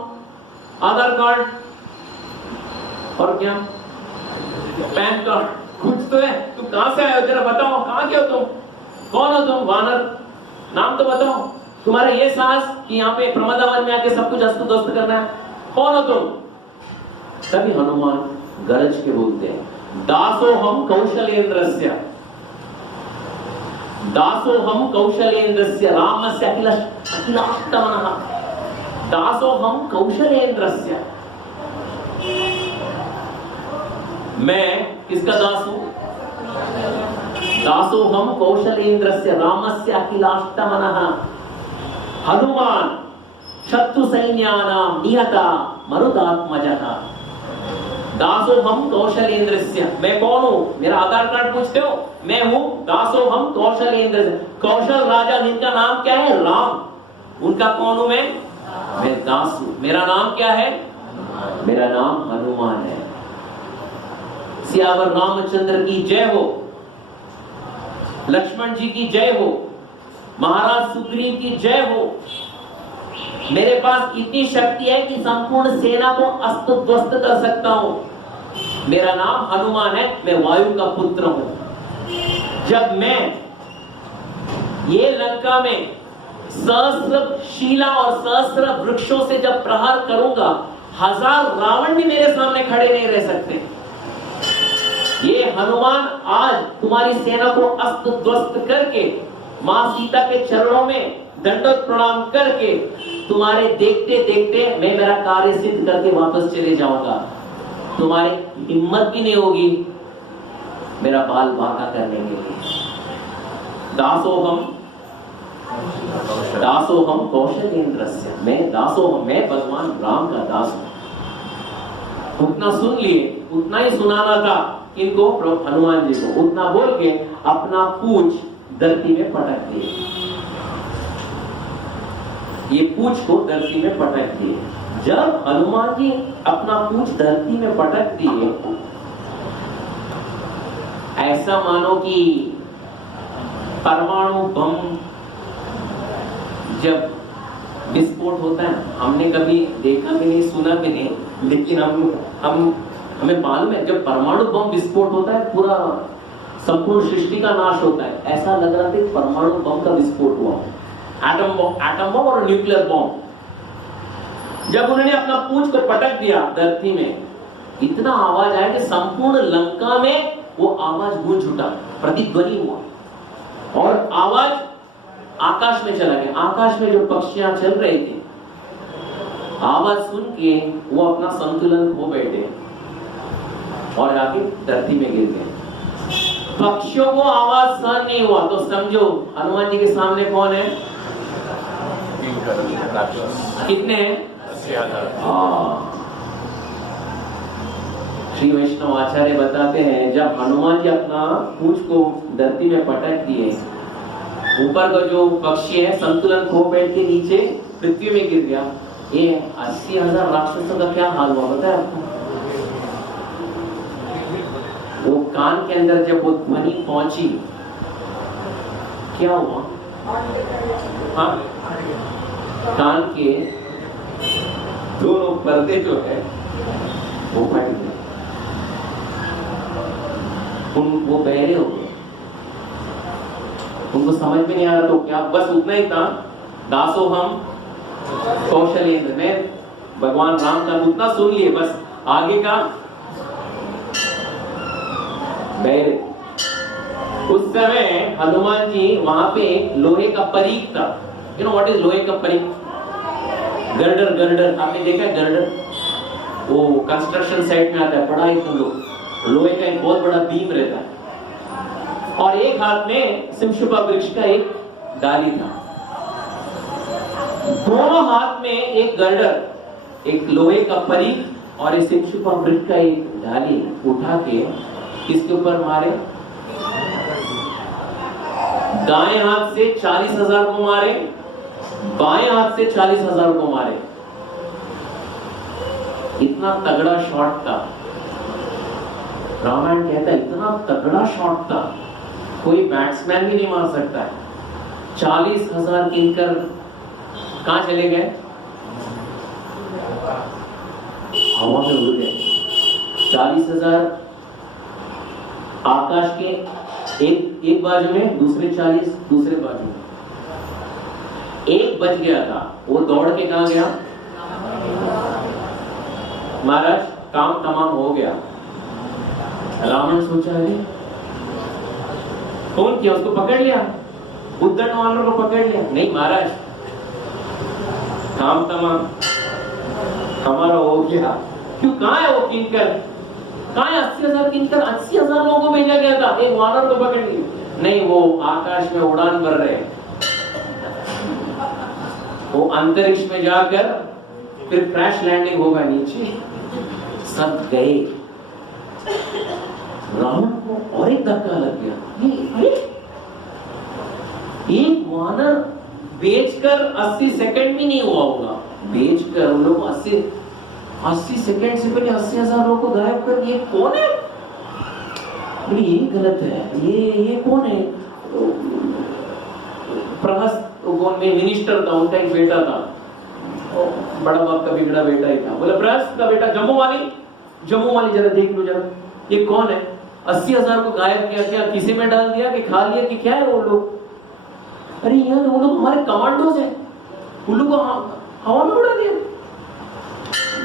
आधार कार्ड और क्या पैन कार्ड कुछ तो है, तुम कहां से आए हो, जरा बताओ, कहां के हो तुम, कौन हो तुम? वानर, नाम तो बताओ, तुम्हारा ये साहस कि यहाँ पे प्रमदावन में आके सब कुछ अस्त ध्वस्त करना है, कौन हो तुम? तभी हनुमान गरज के बोलते हैं, दासोहम कौशलेंद्रस्य, दासोहम कौशलेंद्रस्य रामस्य अखिलाष्टमनः, दासोहम कौशलेंद्रस्य। मैं किसका दास हूं? दासोहम कौशलेंद्रस्य रामस्य अखिलाष्टमनः, हनुमान शत्रु सैन्यानां निहता मरुदात्मजः। दासोहम कौशलेंद्रस्य, मैं कौन हूं? मेरा आधार कार्ड पूछते हो? मैं हूं दासोहम कौशलेंद्र। कौशल राजा जिनका नाम क्या है? राम। उनका कौन हूं मैं दास हूं। मेरा नाम क्या है? मेरा नाम हनुमान है। सियावर रामचंद्र की जय हो, लक्ष्मण जी की जय हो, महाराज सुग्रीव की जय हो। मेरे पास इतनी शक्ति है कि संपूर्ण सेना को अस्त ध्वस्त कर सकता हूं। मेरा नाम हनुमान है, मैं वायु का पुत्र हूं। जब मैं ये लंका में सहस्र शीला और सहस्र वृक्षों से जब प्रहार करूंगा, 1000 रावण भी मेरे सामने खड़े नहीं रह सकते। ये हनुमान आज तुम्हारी सेना को अस्त ध्वस्त करके, मां सीता के चरणों में दंडवत प्रणाम करके, तुम्हारे देखते देखते मैं मेरा कार्य सिद्ध करके वापस चले जाऊंगा। तुम्हारी हिम्मत भी नहीं होगी मेरा बाल बांका करने के लिए। दासोहम कौशलेंद्रस्य, मैं दासोहम, मैं भगवान राम का दास हूं। उतना सुन लिए, उतना ही सुनाना था इनको हनुमान जी को, उतना बोल के अपना पूंछ धरती में पटक दिए। ये पूंछ को धरती में पटक दिए। जब हनुमान जी अपना पूंछ धरती में पटक दिए, ऐसा मानो कि परमाणु बम जब विस्फोट होता है, हमने कभी देखा भी नहीं, सुना भी नहीं, लेकिन हमें मालूम है जब परमाणु बम विस्फोट होता है पूरा संपूर्ण सृष्टि का नाश होता है। ऐसा लग रहा था कि परमाणु बम का विस्फोट हुआ, एटम बम और न्यूक्लियर बम। जब उन्होंने अपना पूंछ को पटक दिया धरती में, इतना आवाज आया कि संपूर्ण लंका में वो आवाज गूंज उठा, प्रतिध्वनि हुआ और आवाज आकाश में चला गया। आकाश में जो पक्षियां चल रहे थे, आवाज सुन के वो अपना संतुलन खो बैठे और जाके धरती में गिर गए। पक्षियों को आवाज सहन नहीं हुआ, तो समझो हनुमान जी के सामने कौन है? कितने हैं? 80,000। श्री वैष्णव आचार्य बताते हैं जब हनुमान जी अपना पूंछ को धरती में पटक दिए, ऊपर का जो पक्षी है संतुलन खो बैठ के नीचे पृथ्वी में गिर गया। ये 80,000 राक्षसों का क्या हाल हुआ पता है आपको? वो कान के अंदर जब वो ध्वनि पहुंची, क्या हुआ? हाँ, कान के दोनों पर्दे जो है वो फट गए, वो बहरे हो गए, उनको समझ में नहीं आ रहा। तो क्या बस उतना ही था, दासोहम कौशलेंद्र, में भगवान राम का उतना सुन लिए, बस आगे का बहरे। उस समय हनुमान जी वहां पे लोहे का परीख था। यू नो व्हाट इज लोहे का परीख? गर्डर, आपने देखा है गर्डर? वो कंस्ट्रक्शन साइट में आता है, बड़ा एक लोहे का एक बहुत बड़ा बीम रहता है और एक हाथ में शिमशुपा वृक्ष का एक डाली था। दोनों हाथ में एक गर्डर, एक लोहे का परीख और एक शिमशुपा वृक्ष का एक डाली उठा के किसके ऊपर मारे? दाएं हाथ से 40,000 को मारे, बाएं हाथ से 40,000 को मारे। इतना तगड़ा शॉट था, रामायण कहता है इतना तगड़ा शॉट था, कोई बैट्समैन भी नहीं मार सकता है। 40,000 किनकर कहां चले गए? हवा में उड़ गए। 40,000 आकाश के एक बाजू में, दूसरे 40 दूसरे बाजू में। एक बच गया था, वो दौड़ के कहां गया? महाराज काम तमाम हो गया। रावण सोचा है कौन किया, उसको पकड़ लिया, उद्दंड वानर को पकड़ लिया। नहीं महाराज, काम तमाम हमारा हो गया। क्यों? कहां है वो किंकर? कहां है 80,000 किंकर? 80,000 लोगों को भेजा गया था, एक वानर को पकड़ लिया। नहीं, वो आकाश में उड़ान भर रहे, वो अंतरिक्ष में जाकर फिर क्रैश लैंडिंग होगा नीचे। सब गए। रावण को और एक धक्का लग गया, एक वानर बेचकर 80 सेकंड भी नहीं हुआ होगा, बेचकर उन लोग 80 सेकंड से पहले 80,000 लोगों को गायब कर। ये कौन है? ये गलत है, ये कौन है? प्रहस्त मिनिस्टर था, उनका एक बेटा था, बड़ा बाप का बिगड़ा बेटा ही था। बोले प्रहस्त का बेटा, जम्मू वाली जरा देख लो जरा, ये कौन है? 80,000 को गायब किया, क्या किसी में डाल दिया कि खा लिया कि क्या है वो लोग? अरे यार वो लोग हमारे कमांडोज हैं, उन लोग को हवा में उड़ा दिया।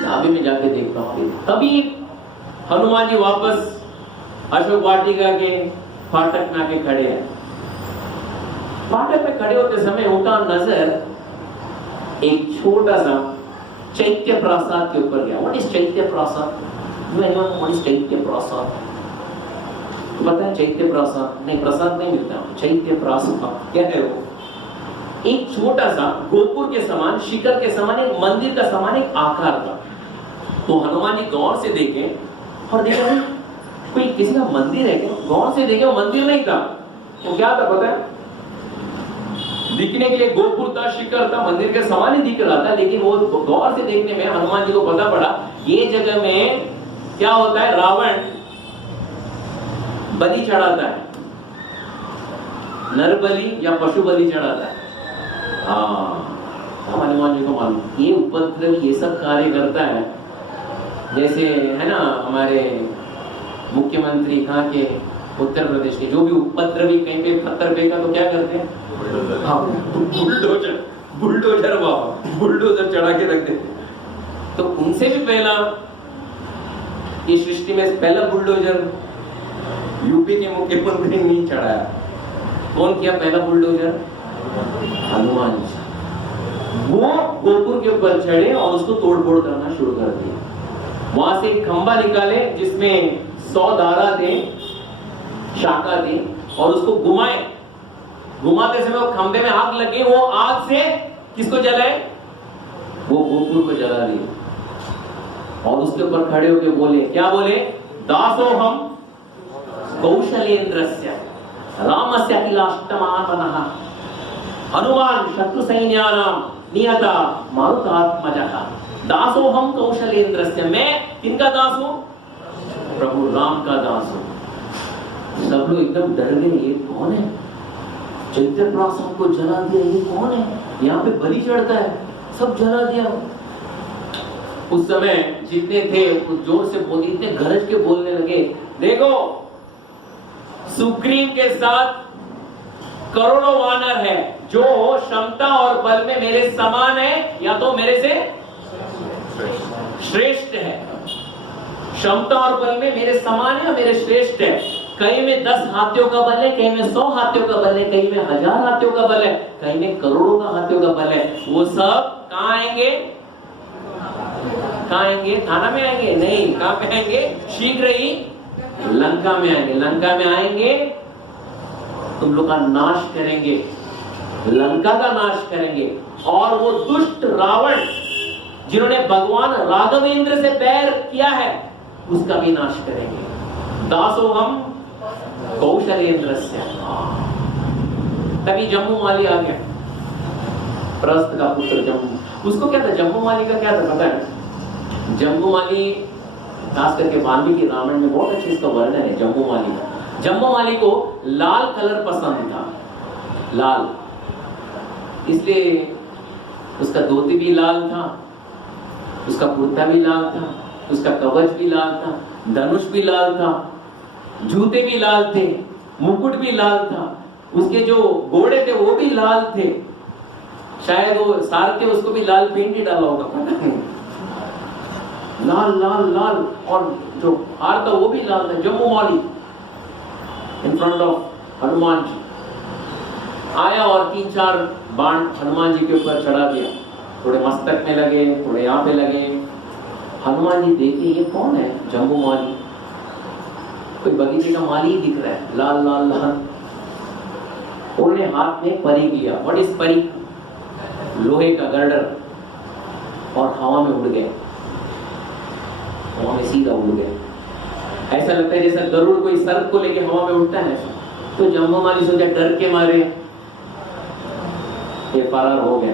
अभी मैं जाके देखता हूँ। तभी हनुमान जी वापस अशोक वाटिका के फाटक में आके खड़े हैं। फाटक में खड़े होते समय उनका नजर एक छोटा सा चैत्य प्रासाद के ऊपर गया। What is chaitya prasad? Do anyone know what is chaitya prasad? पता है चैत्य प्रसाद? नहीं, प्रसाद नहीं मिलता। चैत्य प्रसाद क्या है वो? एक छोटा सा गोपुर के समान, शिखर के समान, एक मंदिर का समान एक आकार था। तो हनुमान जी गौर से देखे और देखा कोई किसी का मंदिर है क्या? गौर से देखे वो मंदिर नहीं था। वो क्या था पता है? दिखने के लिए गोपुर था, शिखर था, मंदिर के समान ही दिख रहा था, लेकिन वो गौर से देखने में हनुमान जी को पता पड़ा ये जगह में क्या होता है, रावण बलि चढ़ाता है, नर बलि या पशु बलि चढ़ाता है। हनुमान जी को मालूम ये उपद्रवी ये सब कार्य करता है। जैसे है ना हमारे मुख्यमंत्री कहाँ के, उत्तर प्रदेश के, जो भी उपद्रवी कहीं पे पत्थर फेंका तो क्या करते हैं? हाँ, बुलडोजर बुलडोजर चढ़ा के रख देते। तो उनसे भी पहला ये सृष्टि में पहला बुलडोजर यूपी के मुख्यमंत्री ने नहीं चढ़ाया। कौन किया पहला बुलडोजर? हनुमान जी। वो गोपुर के ऊपर चढ़े और उसको तोड़फोड़ करना शुरू कर दिया। वहां से एक खंबा निकाले जिसमें 100 दारा थे, शाखा थी, और उसको घुमाए। घुमाते समय वो खंबे में आग लगी, वो आग से किसको जलाए? वो गोपुर को जला दिया। और उसके ऊपर खड़े होकर बोले, क्या बोले? दासो हम कौशलेन्द्रस्य रामस्य अखिलाष्टमात्मनः हनुमान शत्रु सैन्यानाम नियता मारुतात्मजः दासोहम कौशलेन्द्रस्य। मैं किनका दास हूं? प्रभु राम का दास हूं। सब लोग एकदम डर गए, ये कौन है? चैत्य प्रसाद को जला दिया, ये कौन है? यहाँ पे बलि चढ़ता है, सब जला दिया। उस समय जितने थे जोर से बोले, इतने गरज के बोलने लगे, देखो सुग्रीव के साथ करोड़ों वानर है जो क्षमता और बल में मेरे समान है या तो मेरे से श्रेष्ठ है। क्षमता और बल में मेरे समान है या मेरे श्रेष्ठ है। कहीं में 10 हाथियों का बल है, कहीं में 100 हाथियों का बल है, कहीं में 1000 हाथियों का बल है, कहीं में करोड़ों का हाथियों का बल है। वो सब कहां आएंगे? कहां आएंगे? थाना में आएंगे? नहीं, कहां पे आएंगे? शीघ्र ही लंका में आएंगे। लंका में आएंगे, तुम लोग का नाश करेंगे, लंका का नाश करेंगे। और वो दुष्ट रावण जिन्होंने भगवान राघवेंद्र से बैर किया है, उसका भी नाश करेंगे। दासो हम कौशलेन्द्रस्य। तभी जम्मू माली आ गया, प्रस्थ का पुत्र जम्मू। उसको क्या था? जम्मू माली का क्या था पता है? जम्मू माली खास करके वाल्मीकि रामायण में बहुत अच्छे इसका वर्णन है जम्मू माली का। जम्मू माली को लाल कलर पसंद था, लाल, इसलिए उसका धोती भी लाल था, उसका कुर्ता भी लाल था, उसका कवच भी लाल था, धनुष भी लाल था, जूते भी लाल थे, मुकुट भी लाल था, उसके जो घोड़े थे वो भी लाल थे। शायद वो सारथी उसको भी लाल पेंट ही डाला होगा, पता नहीं। लाल लाल लाल, और जो हार था वो भी लाल था। जम्मू माली in front of Hanuman ji आया और 3-4 बाण हनुमान जी के ऊपर चढ़ा दिया। थोड़े मस्तक में लगे, थोड़े यहाँ पे लगे। हनुमान जी देखे ये कौन है? जम्मू माली, कोई बगीचे का माली ही दिख रहा है, लाल लाल लाल। उन्होंने हाथ में परी लिया। व्हाट इज परी? लोहे का गर्डर, और हवा में उड़ गए, हवा में सीधा उड़ गए। ऐसा लगता है जैसा गरुड़ कोई सर्प को लेके हवा में उड़ता है। तो जम्मू माली सोचा डर के मारे ये फरार हो गया,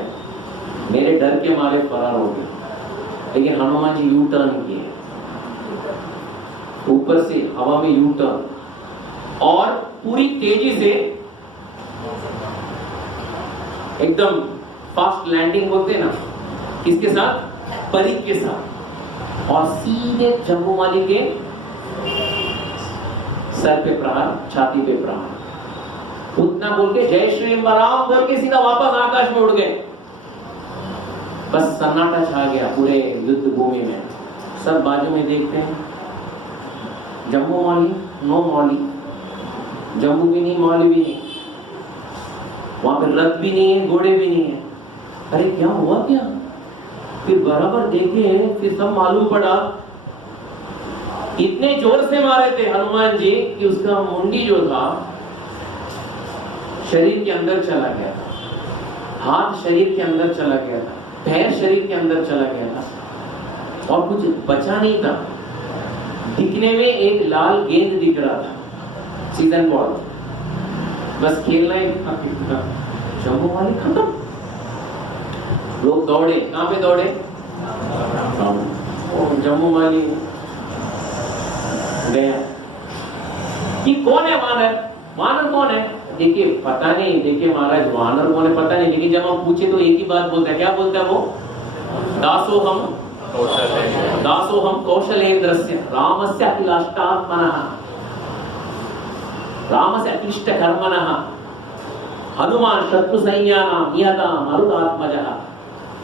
मेरे डर के मारे फरार हो गया। लेकिन हनुमान जी यू टर्न किए, ऊपर से हवा में यू टर्न, और पूरी तेजी से एकदम फास्ट लैंडिंग बोलते ना, किसके साथ? परी के साथ, और सीधे जम्मू माली के सर पे प्रहार, छाती पे प्रहार। उतना बोल के जय श्री राम बोल के सीधा वापस आकाश में उड़ गए। बस सन्नाटा छा गया पूरे युद्ध भूमि में। सब बाजू में देखते हैं, जम्मू माली, नो माली, जम्मू भी नहीं, माली भी नहीं, वहां पे रथ भी नहीं है, घोड़े भी नहीं है। अरे क्या हुआ क्या? फिर बराबर देखे, फिर सब मालूम पड़ा इतने जोर से मारे थे हनुमान जी कि उसका मुंडी जो था शरीर के अंदर चला गया था, हाथ शरीर के अंदर चला गया था, पैर शरीर के अंदर चला गया था और कुछ बचा नहीं था। दिखने में एक लाल गेंद दिख रहा था, सीजन बॉल, बस खेलना ही था। जम्मू वाली खत्म। लोग दौड़े, कहां पे दौड़े? जम्मू वाली गया कि कौन है वानर, वानर कौन है? देखिए पता नहीं, देखिए महाराज वानर कौन है पता नहीं, लेकिन जब हम पूछे तो एक ही बात बोलता है। क्या बोलता है वो? दासोहम कौशलेन्द्रस्य रामस्य अखिलाष्टात्मनः रामस्य अक्लिष्टकर्मणः हनुमान शत्रु सैन्यानां निहता मरुदात्मजः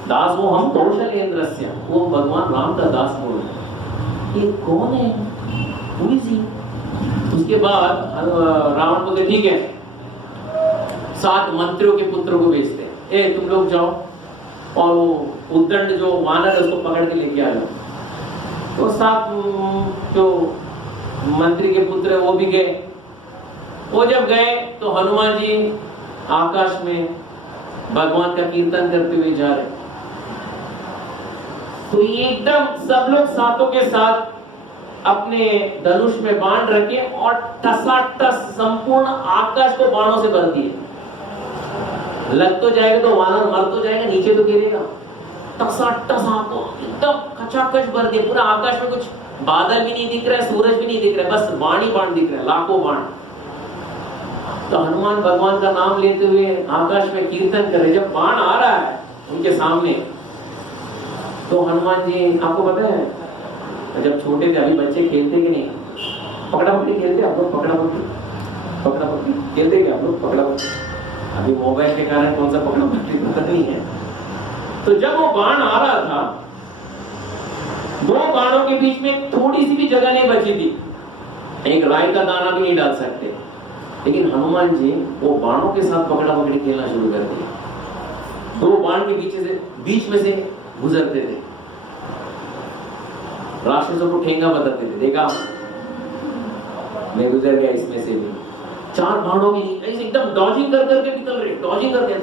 दासोहम कौशलेन्द्रस्य। वो भगवान राम का दास बोल रहे। ये कौन है? Who is he? उसके बाद रावण बोलते ठीक है, 7 मंत्रियों के पुत्रों को भेजते, ए तुम लोग जाओ और वो उद्दंड जो वानर है उसको पकड़ के लेके आ जाओ। तो 7 जो मंत्री के पुत्र है वो भी गए। वो जब गए तो हनुमान जी आकाश में भगवान का कीर्तन करते हुए जा रहे। तो एकदम सब लोग सातों के साथ अपने धनुष में बाण रखे और टसाटस संपूर्ण आकाश को बाणों से भर दिए। लग तो जाएगा तो वानर मर तो जाएगा, नीचे तो गिरेगा। टसाटस को एकदम खचाखच भर दिए। पूरा आकाश में कुछ बादल भी नहीं दिख रहा है, सूरज भी नहीं दिख रहा है, बस बाण ही बाण दिख रहा है, लाखों बाण। तो हनुमान भगवान का नाम लेते हुए आकाश में कीर्तन कर रहे। जब बाण आ रहा है उनके सामने तो हनुमान जी, आपको पता है जब छोटे थे, अभी बच्चे खेलते कि नहीं? पकड़ा पकड़ी खेलते आप लोग? पकड़ा पकड़ी खेलते क्या आप लोग? पकड़ा पकड़ी अभी मोबाइल के कारण कौन सा पकड़ा पकड़ी पता नहीं है। तो जब वो बाण आ रहा था, 2 बाणों के बीच में थोड़ी सी भी जगह नहीं बची थी, एक राई का दाना भी नहीं डाल सकते। लेकिन हनुमान जी वो बाणों के साथ पकड़ा पकड़ी खेलना शुरू कर दिया। 2 बाण के बीच में से गुजरते थे, राक्षसों को ठेंगा बताते थे, देखा मैं गुजर गया इसमें से भी। 4 बाणों की ऐसे एकदम डॉजिंग कर करके निकल रहे, डॉजिंग करके।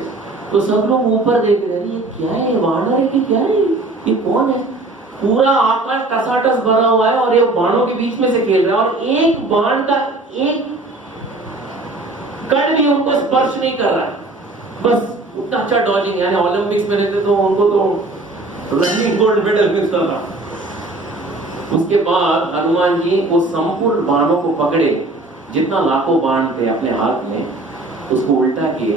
तो सब लोग ऊपर देख रहे, ये क्या है? वानर है कि क्या है? ये कौन है? पूरा आकाश टसाटस भरा हुआ है और ये बाणों के बीच में से खेल रहा है और एक बाण का एक कण भी उनको स्पर्श नहीं कर रहा है। बस उतना अच्छा डॉजिंग, यानी ओलंपिक्स में रहते तो उनको तो रनिंग गोल्ड मेडल मिलता था। उसके बाद हनुमान जी वो संपूर्ण बाणों को पकड़े, जितना लाखों बाण थे अपने हाथ में, उसको उल्टा किए,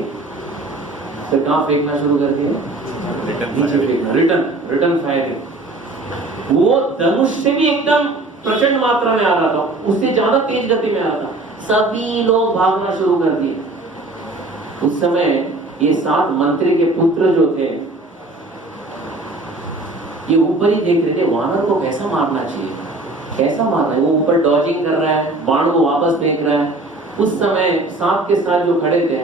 फिर कहां फेंकना शुरू कर दिया? नीचे फेंकना, रिटर्न फायरिंग। वो धनुष से भी एकदम प्रचंड मात्रा में आ रहा था, उससे ज्यादा तेज गति में आ रहा था। सभी लोग भागना शुरू कर दिए। उस समय ये 7 मंत्री के पुत्र जो थे ये ऊपर ही देख रहे थे, वानर को कैसा मारना चाहिए, कैसा मारना है। वो ऊपर डॉजिंग कर रहा है, बाण को वापस फेंक रहा है। उस समय 7 के साथ जो खड़े थे,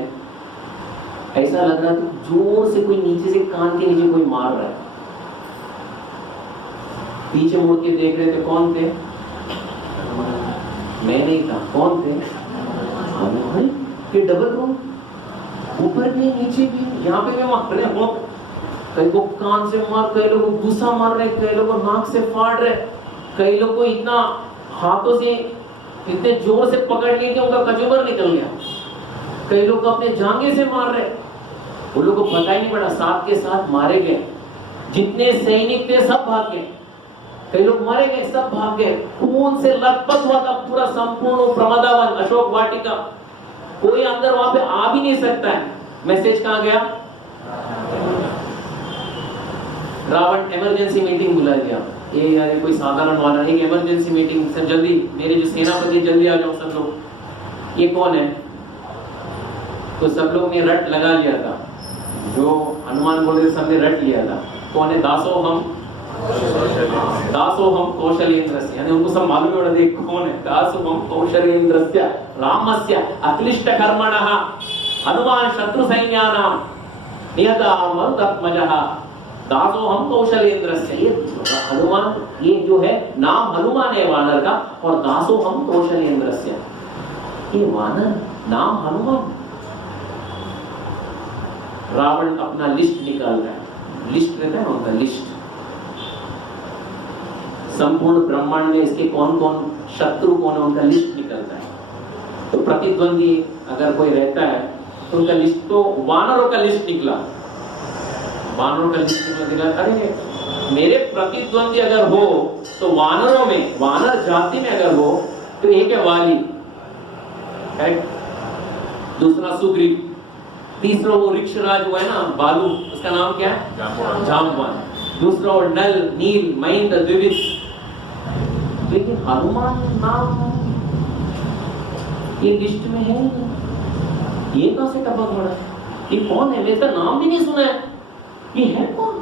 ऐसा लग रहा था जोर से कोई नीचे से कान के नीचे कोई मार रहा है। पीछे मुड़ के देख रहे थे, कौन थे? मैं नहीं था, कौन थे? ये डबल रूम, ऊपर भी नीचे भी, यहाँ पे भी मार रहे हैं। कई को कान से मार, कई लोग को गुस्सा मार रहे, कई लोग को नाक से फाड़ रहे, कई लोग को इतना हाथों से इतने जोर से पकड़ लिए कि उनका कचूबर निकल गया। कई लोग अपने जांघे से मार रहे, वो लोग को पता ही नहीं पड़ा, 7 के साथ मारे गए। जितने सैनिक थे सब भाग गए, कई लोग मारे गए, सब भाग गए। खून से लथपथ हुआ था पूरा संपूर्ण प्रमदावन, अशोक वाटिका। कोई अंदर वहां पे आ भी नहीं सकता है। मैसेज कहां गया? रावण इमरजेंसी मीटिंग बुला दिया। ये यार कोई साधारण वाला, एक इमरजेंसी मीटिंग, सब जल्दी, मेरे जो सेनापति जल्दी आ जाओ सब लोग। ये कौन है? तो सब लोग ने रट लगा लिया था, जो हनुमान बोल रहे सबने रट लिया था। कौन है? दासोहम कौशलेन्द्रस्य, यानी उनको सब मालूम है। देख कौन है? दासोहम कौशलेन्द्रस्य रामस्य अक्लिष्टकर्मणः हनुमान शत्रु सैन्यानां निहता मरुदात्मजः दासोहम कौशलेंद्रस्य, ये हनुमान, ये जो है नाम हनुमान है वानर का, और दासोहम कौशलेंद्रस्य, ये वानर नाम हनुमान। रावण अपना लिस्ट निकालता है, लिस्ट रहता है ना उनका, लिस्ट, संपूर्ण ब्रह्मांड में इसके कौन कौन शत्रु कौन है उनका लिस्ट निकलता है। तो प्रतिद्वंदी अगर कोई रहता है तो उनका लिस्ट, तो वानरों का लिस्ट निकला, वानरों का लिस्ट निकला, अरे मेरे प्रतिद्वंदी अगर हो तो वानरों में, वानर जाति में अगर हो तो एक है वाली, दूसरा सुग्रीव, तीसरा वो ऋक्षराज हुआ है ना बालू, उसका नाम क्या है, जाम्बवान, दूसरा वो नल, नील, महेंद्र, द्विविद। लेकिन हनुमान नाम ये लिस्ट में है नहीं, ये कहां से टपक पड़ा, ये कौन है, मेरा नाम भी नहीं सुना है, ये है कौन,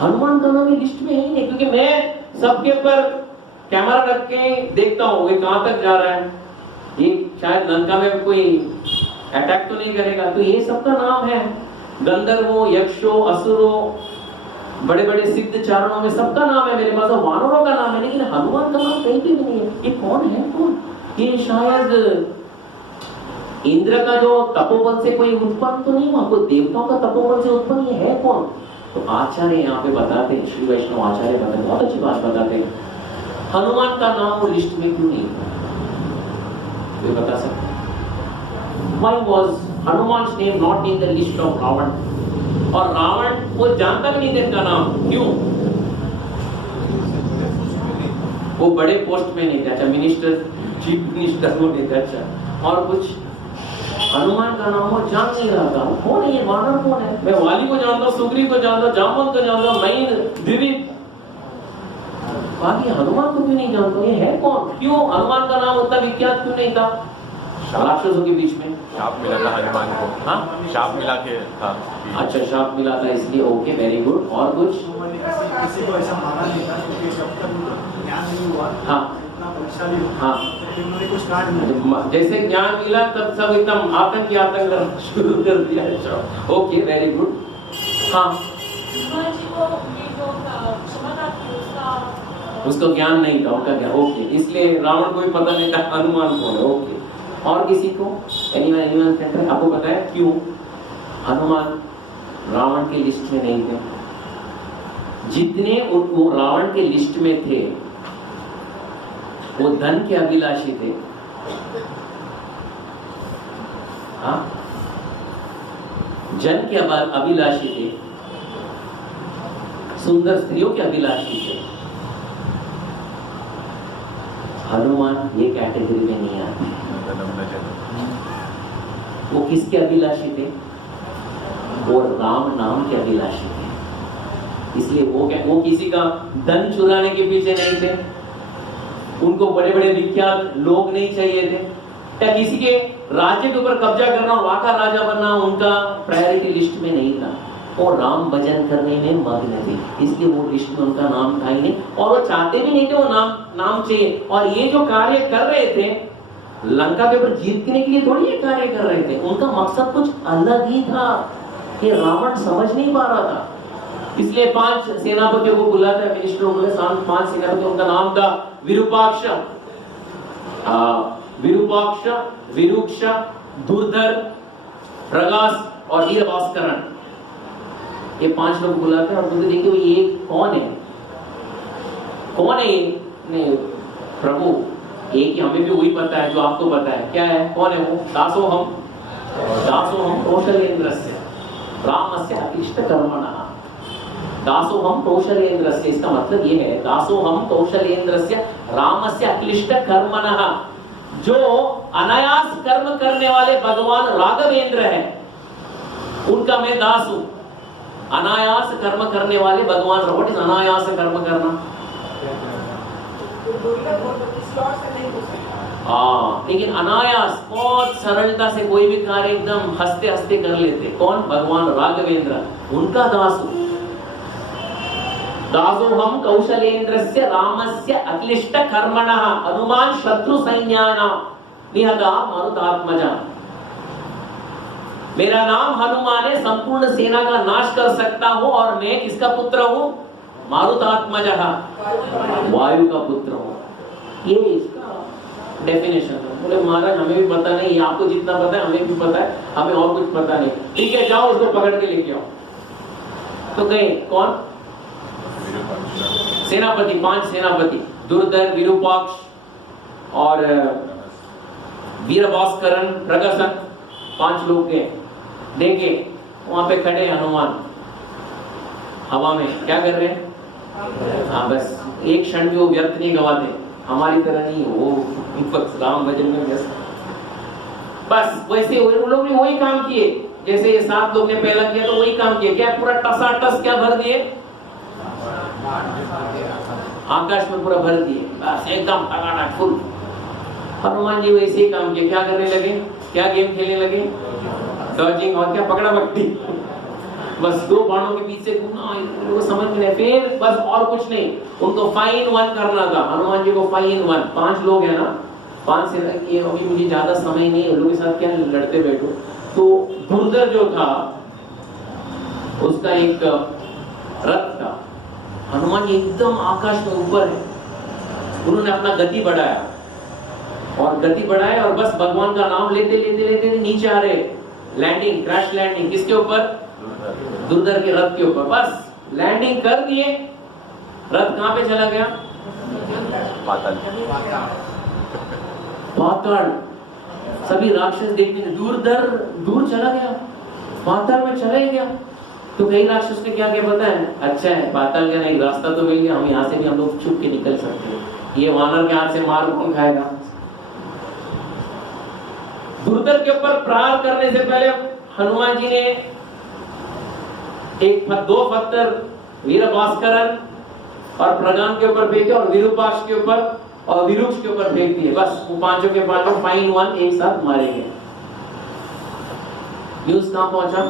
हनुमान का नाम ये लिस्ट में है ही नहीं। क्योंकि मैं सबके ऊपर कैमरा रख के देखता हूँ ये कहां तक जा रहा है, ये शायद लंका में कोई अटैक तो नहीं करेगा, तो ये सबका नाम है, गंधर्वों, यक्षों, असुरों, बड़े बड़े सिद्ध चारणों में सबका नाम है मेरे पास, वानरों का नाम है, लेकिन हनुमान का नाम कहीं भी नहीं है। ये कौन है, कौन, ये शायद इंद्र का जो तपोबल से कोई उत्पन्न तो नहीं हुआ, कोई देवताओं का तपोबल से उत्पन्न, ये है कौन। तो आचार्य यहाँ पे बताते हैं, श्री वैष्णव आचार्य बताते हैं, बहुत अच्छी बात बताते हैं, हनुमान का नाम वो लिस्ट में क्यों नहीं था, ये बता सकते। Why was Hanuman's name not in the list of Ravan? और रावण वो जानता भी नहीं था इनका नाम, क्यों, वो बड़े पोस्ट में नहीं थे, अच्छा मिनिस्टर, चीफ मिनिस्टर वो नहीं थे, अच्छा, और कुछ हनुमान का नाम वो जान नहीं रहा था, कौन है ये वानर, कौन है, मैं वाली को जानता हूँ, सुग्रीव को जानता हूँ, जामवंत को जानता हूँ, महेंद्र, द्विविद, बाकी हनुमान को क्यों नहीं जानता, ये है कौन, क्यों हनुमान का नाम उतना विख्यात क्यों नहीं था राक्षसों के बीच में, शाप मिला था हनुमान को, हाँ शाप मिला के था, अच्छा शाप मिला था इसलिए, ओके वेरी गुड, और कुछ, किसी को ऐसा माना नहीं था क्योंकि जब तक ज्ञान नहीं हुआ, हाँ इतना बलशाली हुआ, हाँ, तो उन्होंने कुछ काट नहीं, जैसे ज्ञान मिला तब सब एकदम आतंक करना शुरू कर दिया, अच्छा ओके वेरी गुड, हाँ हनुमान जी को ये जो क्षमता थी उसको ज्ञान नहीं था, उनका ज्ञान, ओके, इसलिए रावण को भी पता नहीं था हनुमान कौन है, ओके। और किसी को एनीवन आपको पता है क्यों हनुमान रावण के लिस्ट में नहीं थे, जितने वो रावण के लिस्ट में थे वो धन के अभिलाषी थे, हाँ जन के अभिलाषी थे, सुंदर स्त्रियों के अभिलाषी थे, हनुमान ये कैटेगरी में नहीं आते। वो किसके अभिलाषी थे, वो राम नाम के अभिलाषी थे, इसलिए वो किसी का धन चुराने के पीछे नहीं थे, उनको बड़े बड़े विख्यात लोग नहीं चाहिए थे, या किसी के राज्य के ऊपर कब्जा करना, वहां का राजा बनना उनका प्रायोरिटी लिस्ट में नहीं था, वो राम भजन करने में मग्न थे, इसलिए वो लिस्ट में उनका नाम था ही नहीं, और वो चाहते भी नहीं थे वो नाम चाहिए। और ये जो कार्य कर रहे थे लंका के ऊपर जीतने के लिए थोड़ी ये कार्य कर रहे थे, उनका मकसद कुछ अलग ही था, ये रावण समझ नहीं पा रहा था, इसलिए 5 सेनापतियों को बुलाता है, मिनिस्टरों को, 5 सेनापति, उनका नाम था विरूपाक्ष, विरूक्ष, दुर्धर, प्रगास और वीरभास्करण, ये 5 लोग बुलाते हैं और बोलते देखिए ये कौन है ये, नहीं प्रभु एक ही, हमें भी वही पता है जो आपको पता है, क्या है, कौन है वो, दासोहम कौशलेंद्रस्य रामस्य अक्लिष्ट कर्मणः, दासोहम कौशलेंद्रस्य, इसका मतलब ये है दासोहम कौशलेंद्रस्य रामस्य अक्लिष्ट कर्मणः, जो अनायास कर्म करने वाले भगवान राघवेंद्र है उनका मैं दास हूं, अनायास कर्म करने वाले भगवान, व्हाट इज अनायास कर्म करना, हाँ, लेकिन अनायास बहुत सरलता से कोई भी कार्य एकदम हंसते हंसते कर लेते, कौन, भगवान राघवेंद्र, उनका दास हूं, दासोहम कौशलेंद्रस्य रामस्य अक्लिष्ट कर्मणः, हनुमान शत्रु सैन्यानां निहता मरुतात्मजा, मेरा नाम हनुमान है, संपूर्ण सेना का नाश कर सकता हूं, और मैं किसका पुत्र हूं? मारुतात्मजः, वायु का पुत्र हूं। ये इसका डेफिनेशन है। बोले महाराज हमें भी पता नहीं, आपको जितना पता है हमें भी पता है, हमें और कुछ पता नहीं। ठीक है, जाओ उसको पकड़ के लेके आओ। तो गए कौन? सेनापति, 5 सेनापति, दुर्धर, विरूपाक्ष और वीरभास्करन, प्रगसन, 5 लोग गए। देखे वहां पे खड़े हनुमान हवा में, क्या कर रहे हैं? हाँ, बस एक क्षण भी वो व्यर्थ नहीं गवाते, हमारी तरह नहीं, वो राम भजन में व्यस्त। बस वैसे उन लोग ने वही काम किए जैसे ये 7 लोग ने पहला किया, तो वही काम किया। क्या पूरा टसाटस क्या भर दिए? आकाश में पूरा भर दिए, बस एकदम टकाटक फुल। हनुमान जी वैसे ही काम किया। क्या करने लगे? क्या गेम खेलने लगे? डॉजिंग और क्या पकड़ा पकड़ी। बस 2 बाणों के पीछे घूमना, वो समझ में नहीं। फिर बस और कुछ नहीं, उनको 5 in 1 करना था। हनुमान जी को 5 in 1, 5 लोग हैं ना, 5 से ये अभी मुझे ज्यादा समय नहीं है, लोगों के साथ क्या लड़ते बैठो। तो दुर्धर जो था उसका एक रथ था, हनुमान जी एकदम आकाश में ऊपर है, उन्होंने अपना गति बढ़ाया और गति बढ़ाया और बस भगवान का नाम लेते लेते लेते नीचे आ रहे। लैंडिंग, क्रैश लैंडिंग किसके ऊपर? दुर्धर के रथ के ऊपर। बस लैंडिंग कर दिए, रथ कहां पे चला गया? पाताल। पाताल। सभी राक्षस देखते हैं, दुर्धर दूर चला गया, पाताल में चला ही गया। तो कई राक्षस ने क्या क्या पता है? अच्छा है पाताल का नहीं, रास्ता तो मिल गया, हम यहाँ से भी हम लोग छुप के निकल सकते हैं, ये वानर के हाथ से मार कौन खाएगा? दुर्धर के ऊपर प्रहार करने से पहले हनुमान जी ने 2 पत्थर वीरभास्करन और प्रगान के ऊपर फेंके और विरूपाक्ष के ऊपर और विरूक्ष के ऊपर फेंक दिए। बस वो 5 के 5 5 in 1 एक साथ मारे गए। न्यूज कहां पहुंचा?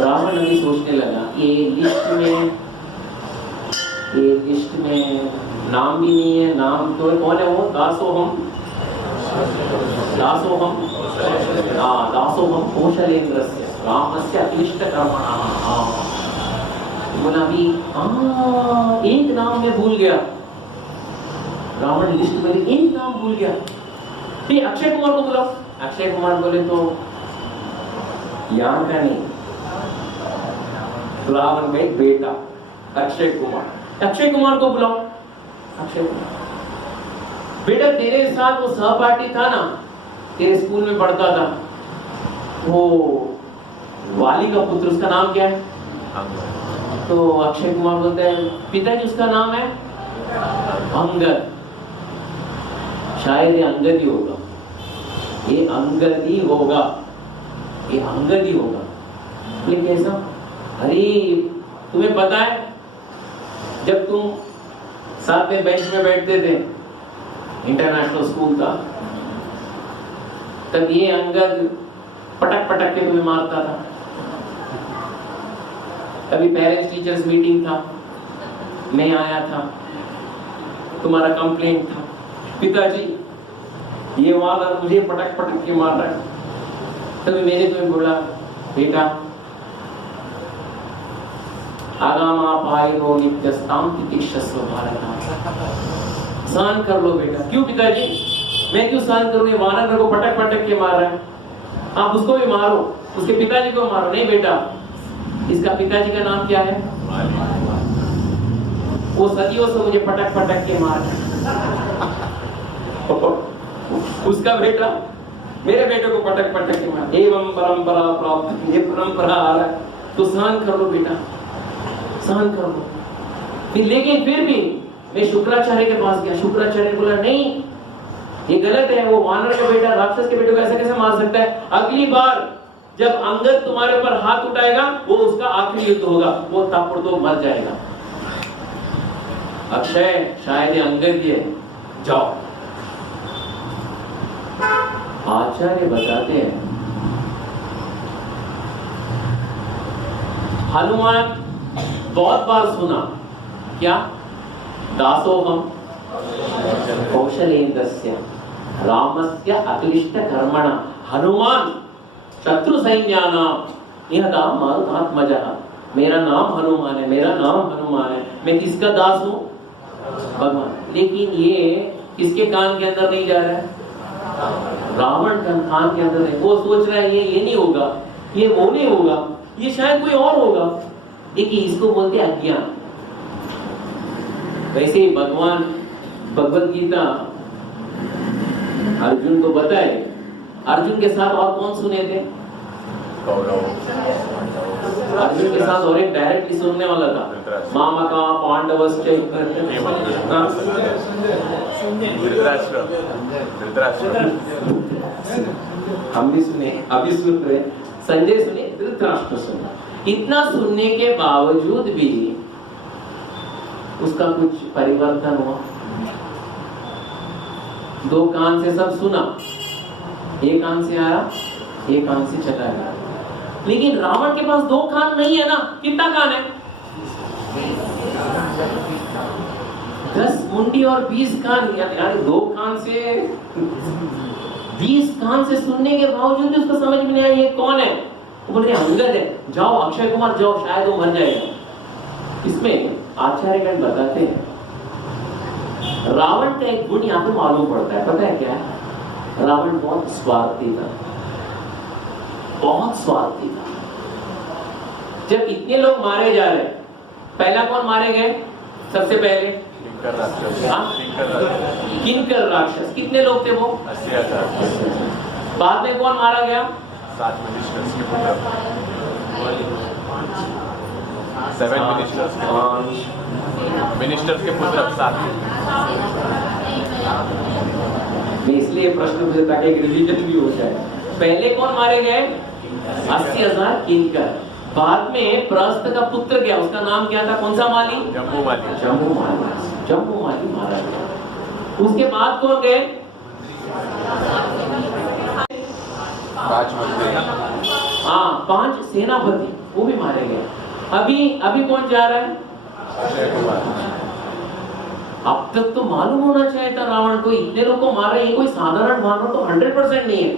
रावण अभी सोचने लगा ये लिस्ट में नाम भी नहीं है, नाम तो कौन है वो? दासोहम कौशलेन्द्रस्य रामस्य अक्लिष्टकर्मणः। बोला अभी एक नाम में भूल गया, रावण लिस्ट में एक नाम भूल गया। फिर अक्षय कुमार को बुलाओ। अक्षय कुमार बोले तो यहाँ का नहीं, रावण का एक बेटा अक्षय कुमार को बुलाओ। अक्षय कुमार बेटा तेरे साथ वो सहपाठी था ना, तेरे स्कूल में पढ़ता था, वो वाली का पुत्र, उसका नाम क्या है? तो अक्षय कुमार बोलते हैं पिताजी उसका नाम है अंगद। शायद ये अंगद ही होगा, ये अंगद ही होगा, ये अंगद ही होगा। लेकिन कैसा? अरे तुम्हें पता है जब तुम साथ में बेंच में बैठते थे, इंटरनेशनल स्कूल था, तब ये अंगद पटक पटक के तुम्हें मारता था। कभी पेरेंट्स टीचर्स मीटिंग था, मैं आया था, तुम्हारा कंप्लेंट था, पिताजी ये वाला मुझे पटक पटक के मार रहा है। तभी मैंने तुम्हें बोला बेटा आगामा पायरो नित्यस्ताम तितिक्षस्व भारत, सहन कर लो बेटा। क्यों पिताजी? मैं क्यों सहन करूं? ये वानर को पटक पटक के मार रहा है, आप उसको भी मारो, उसके पिताजी को मारो। नहीं बेटा, इसका पिताजी का नाम क्या है? वो सदियों से मुझे पटक पटक के मार रहा है। उसका बेटा मेरे बेटे को पटक पटक के मार, एवं परंपरा प्राप्त, ये परंपरा आ रहा है, तो सहन कर लो बेटा, सहन कर लो। फिर लेकिन फिर भी मैं शुक्राचार्य के पास गया, शुक्राचार्य बोला नहीं ये गलत है, वो वानर का बेटा राक्षस के बेटे को ऐसे कैसे मार सकता है? अगली बार जब अंगद तुम्हारे ऊपर हाथ उठाएगा वो उसका आखिरी युद्ध होगा, वो ताबड़तोड़ मर जाएगा। अक्षय शायद ये अंगद ही है, जाओ। आचार्य बताते हैं हनुमान बहुत बार सुना क्या? दासोहम कौशलेन्द्रस्य रामस्य अक्लिष्ट कर्मणा। हनुमान शत्रु सैन्यानाम निहताम आत्मजः। मेरा नाम हनुमान है, मेरा नाम हनुमान है। मैं किसका दास हूँ? भगवान। लेकिन ये किसके कान के अंदर नहीं जा रहा है? रावण का कान के अंदर नहीं। वो सोच रहा है ये नहीं होगा, ये वो नहीं होगा, ये शायद कोई और होगा। देखिए इसको बोलते हैं अज्ञान। वैसे ही भगवान भगवत गीता अर्जुन को बताए। अर्जुन के साथ और कौन सुने थे? अर्जुन के साथ और एक डायरेक्टली सुनने वाला था, मामका पांडवश्च। हम भी सुने, अभी सुन रहे, संजय सुने, धृतराष्ट्र सुना। इतना सुनने के बावजूद भी उसका कुछ परिवर्तन हुआ। दो कान से सब सुना, एक कान से आया, एक कान से चला गया। लेकिन रावण के पास दो कान नहीं है ना, कितना कान है? 10 मुंडी और 20 कान, यानी दो कान से 20 कान से सुनने के बावजूद भी उसको समझ में नहीं आया ये कौन है। वो बोल रहे अंगद है, जाओ अक्षय कुमार जाओ, शायद वो मर जाएगा। इसमें आचार्यगण बताते हैं रावण का एक गुण यहाँ पे मालूम पड़ता है। पता है क्या है? रावण बहुत स्वार्थी था, बहुत स्वार्थी था। जब इतने लोग मारे जा रहे, पहला कौन मारे गए? सबसे पहले किंकर राक्षस। कितने लोग थे वो? 80,000। बाद में कौन मारा गया? 7 मिनिस्टर्स के पुत्र, 7 मिनिस्टर्स के पुत्र 7। मैं इसलिए प्रश्न पूछा ताकि एक रिवीजन भी हो जाए। पहले कौन मारे गए? 80,000 किंकर। बाद में प्रस्थ का पुत्र गया, उसका नाम क्या था? कौन सा माली? जम्मू माली। जम्मू माली मारा गया। उसके बाद कौन गए? 5 मंत्री। हाँ, 5 सेनापति, वो भी मारे गए। अभी कौन जा रहा है? अक्षय कुमार। अब तक तो मालूम होना चाहिए था रावण को, इतने लोग को मार रहे हैं, कोई साधारण मानव तो 100% नहीं है।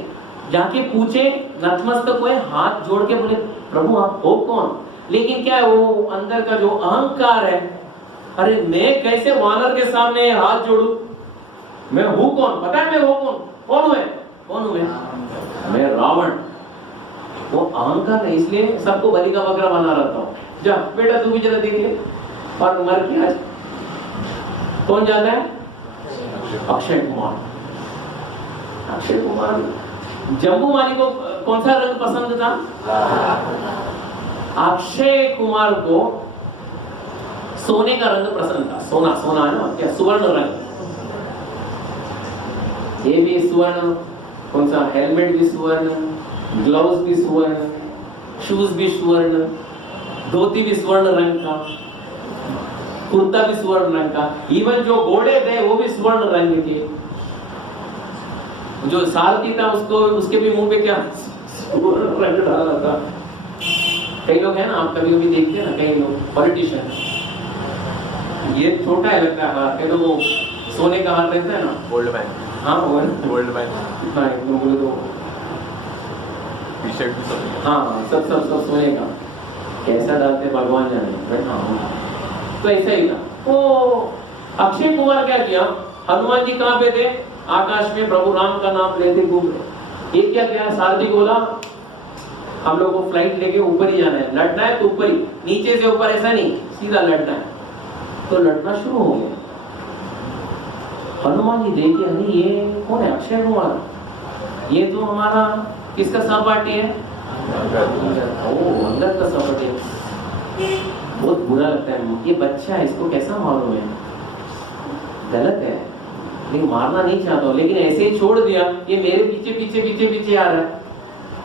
जाके पूछे, नतमस्तक हुए, हाथ जोड़ के बोले प्रभु आप हो कौन? लेकिन क्या है वो अंदर का जो अहंकार है, अरे मैं कैसे वानर के सामने हाथ जोड़ू? मैं हूं कौन? पता है मैं वो कौन हूं? कौन हूं मैं रावण। वो अहंकार है, इसलिए सबको बलि का बकरा बना रहता हूं। जा बेटा तू भी जरा देख ले। और मर के आज कौन जाता है? अक्षय कुमार। अक्षय कुमार। जम्मू माली को कौन सा रंग पसंद था? अक्षय कुमार को सोने का रंग पसंद था। सोना है ना, क्या सुवर्ण रंग। ये भी सुवर्ण, कौन सा हेलमेट भी सुवर्ण, ग्लव्स भी सुवर्ण, शूज भी सुवर्ण, धोती भी स्वर्ण रंग का, कुर्ता भी स्वर्ण रंग का। इवन जो घोड़े थे वो भी स्वर्ण रंग के। जो सारथी था उसके भी मुंह पे क्या स्वर्ण रंग डाला था। कई लोग हैं ना, आप कभी कभी देखते हैं ना, कई लोग पॉलिटिशियन, ये छोटा है लगता है हाथ, कई लोग सोने का हाथ रहता है ना, गोल्ड मैन। हाँ गोल्ड मैन। हाँ बोले तो टी शर्ट भी सोने। हाँ सब सोने का। कैसा डालते भगवान जाने। तो ऐसा ही था। तो अक्षय कुमार क्या किया? हनुमान जी कहाँ पे थे? आकाश में प्रभु राम का नाम लेते घूम रहे। एक क्या किया? सारथी बोला हम लोग को फ्लाइट लेके ऊपर ही जाना है, लड़ना है तो ऊपर ही, नीचे से ऊपर ऐसा नहीं, सीधा लड़ना है। तो लड़ना शुरू हो गया। हनुमान जी देखे, अरे ये कौन है? अक्षय कुमार। ये तो हमारा किसका सहपाठी है? अंगद का सहपाठी है। बहुत बुरा लगता है, ये बच्चा है, इसको कैसा मालूम है? गलत है, लेकिन मारना नहीं चाहता हूं, लेकिन ऐसे ही छोड़ दिया। ये मेरे पीछे आ रहा है,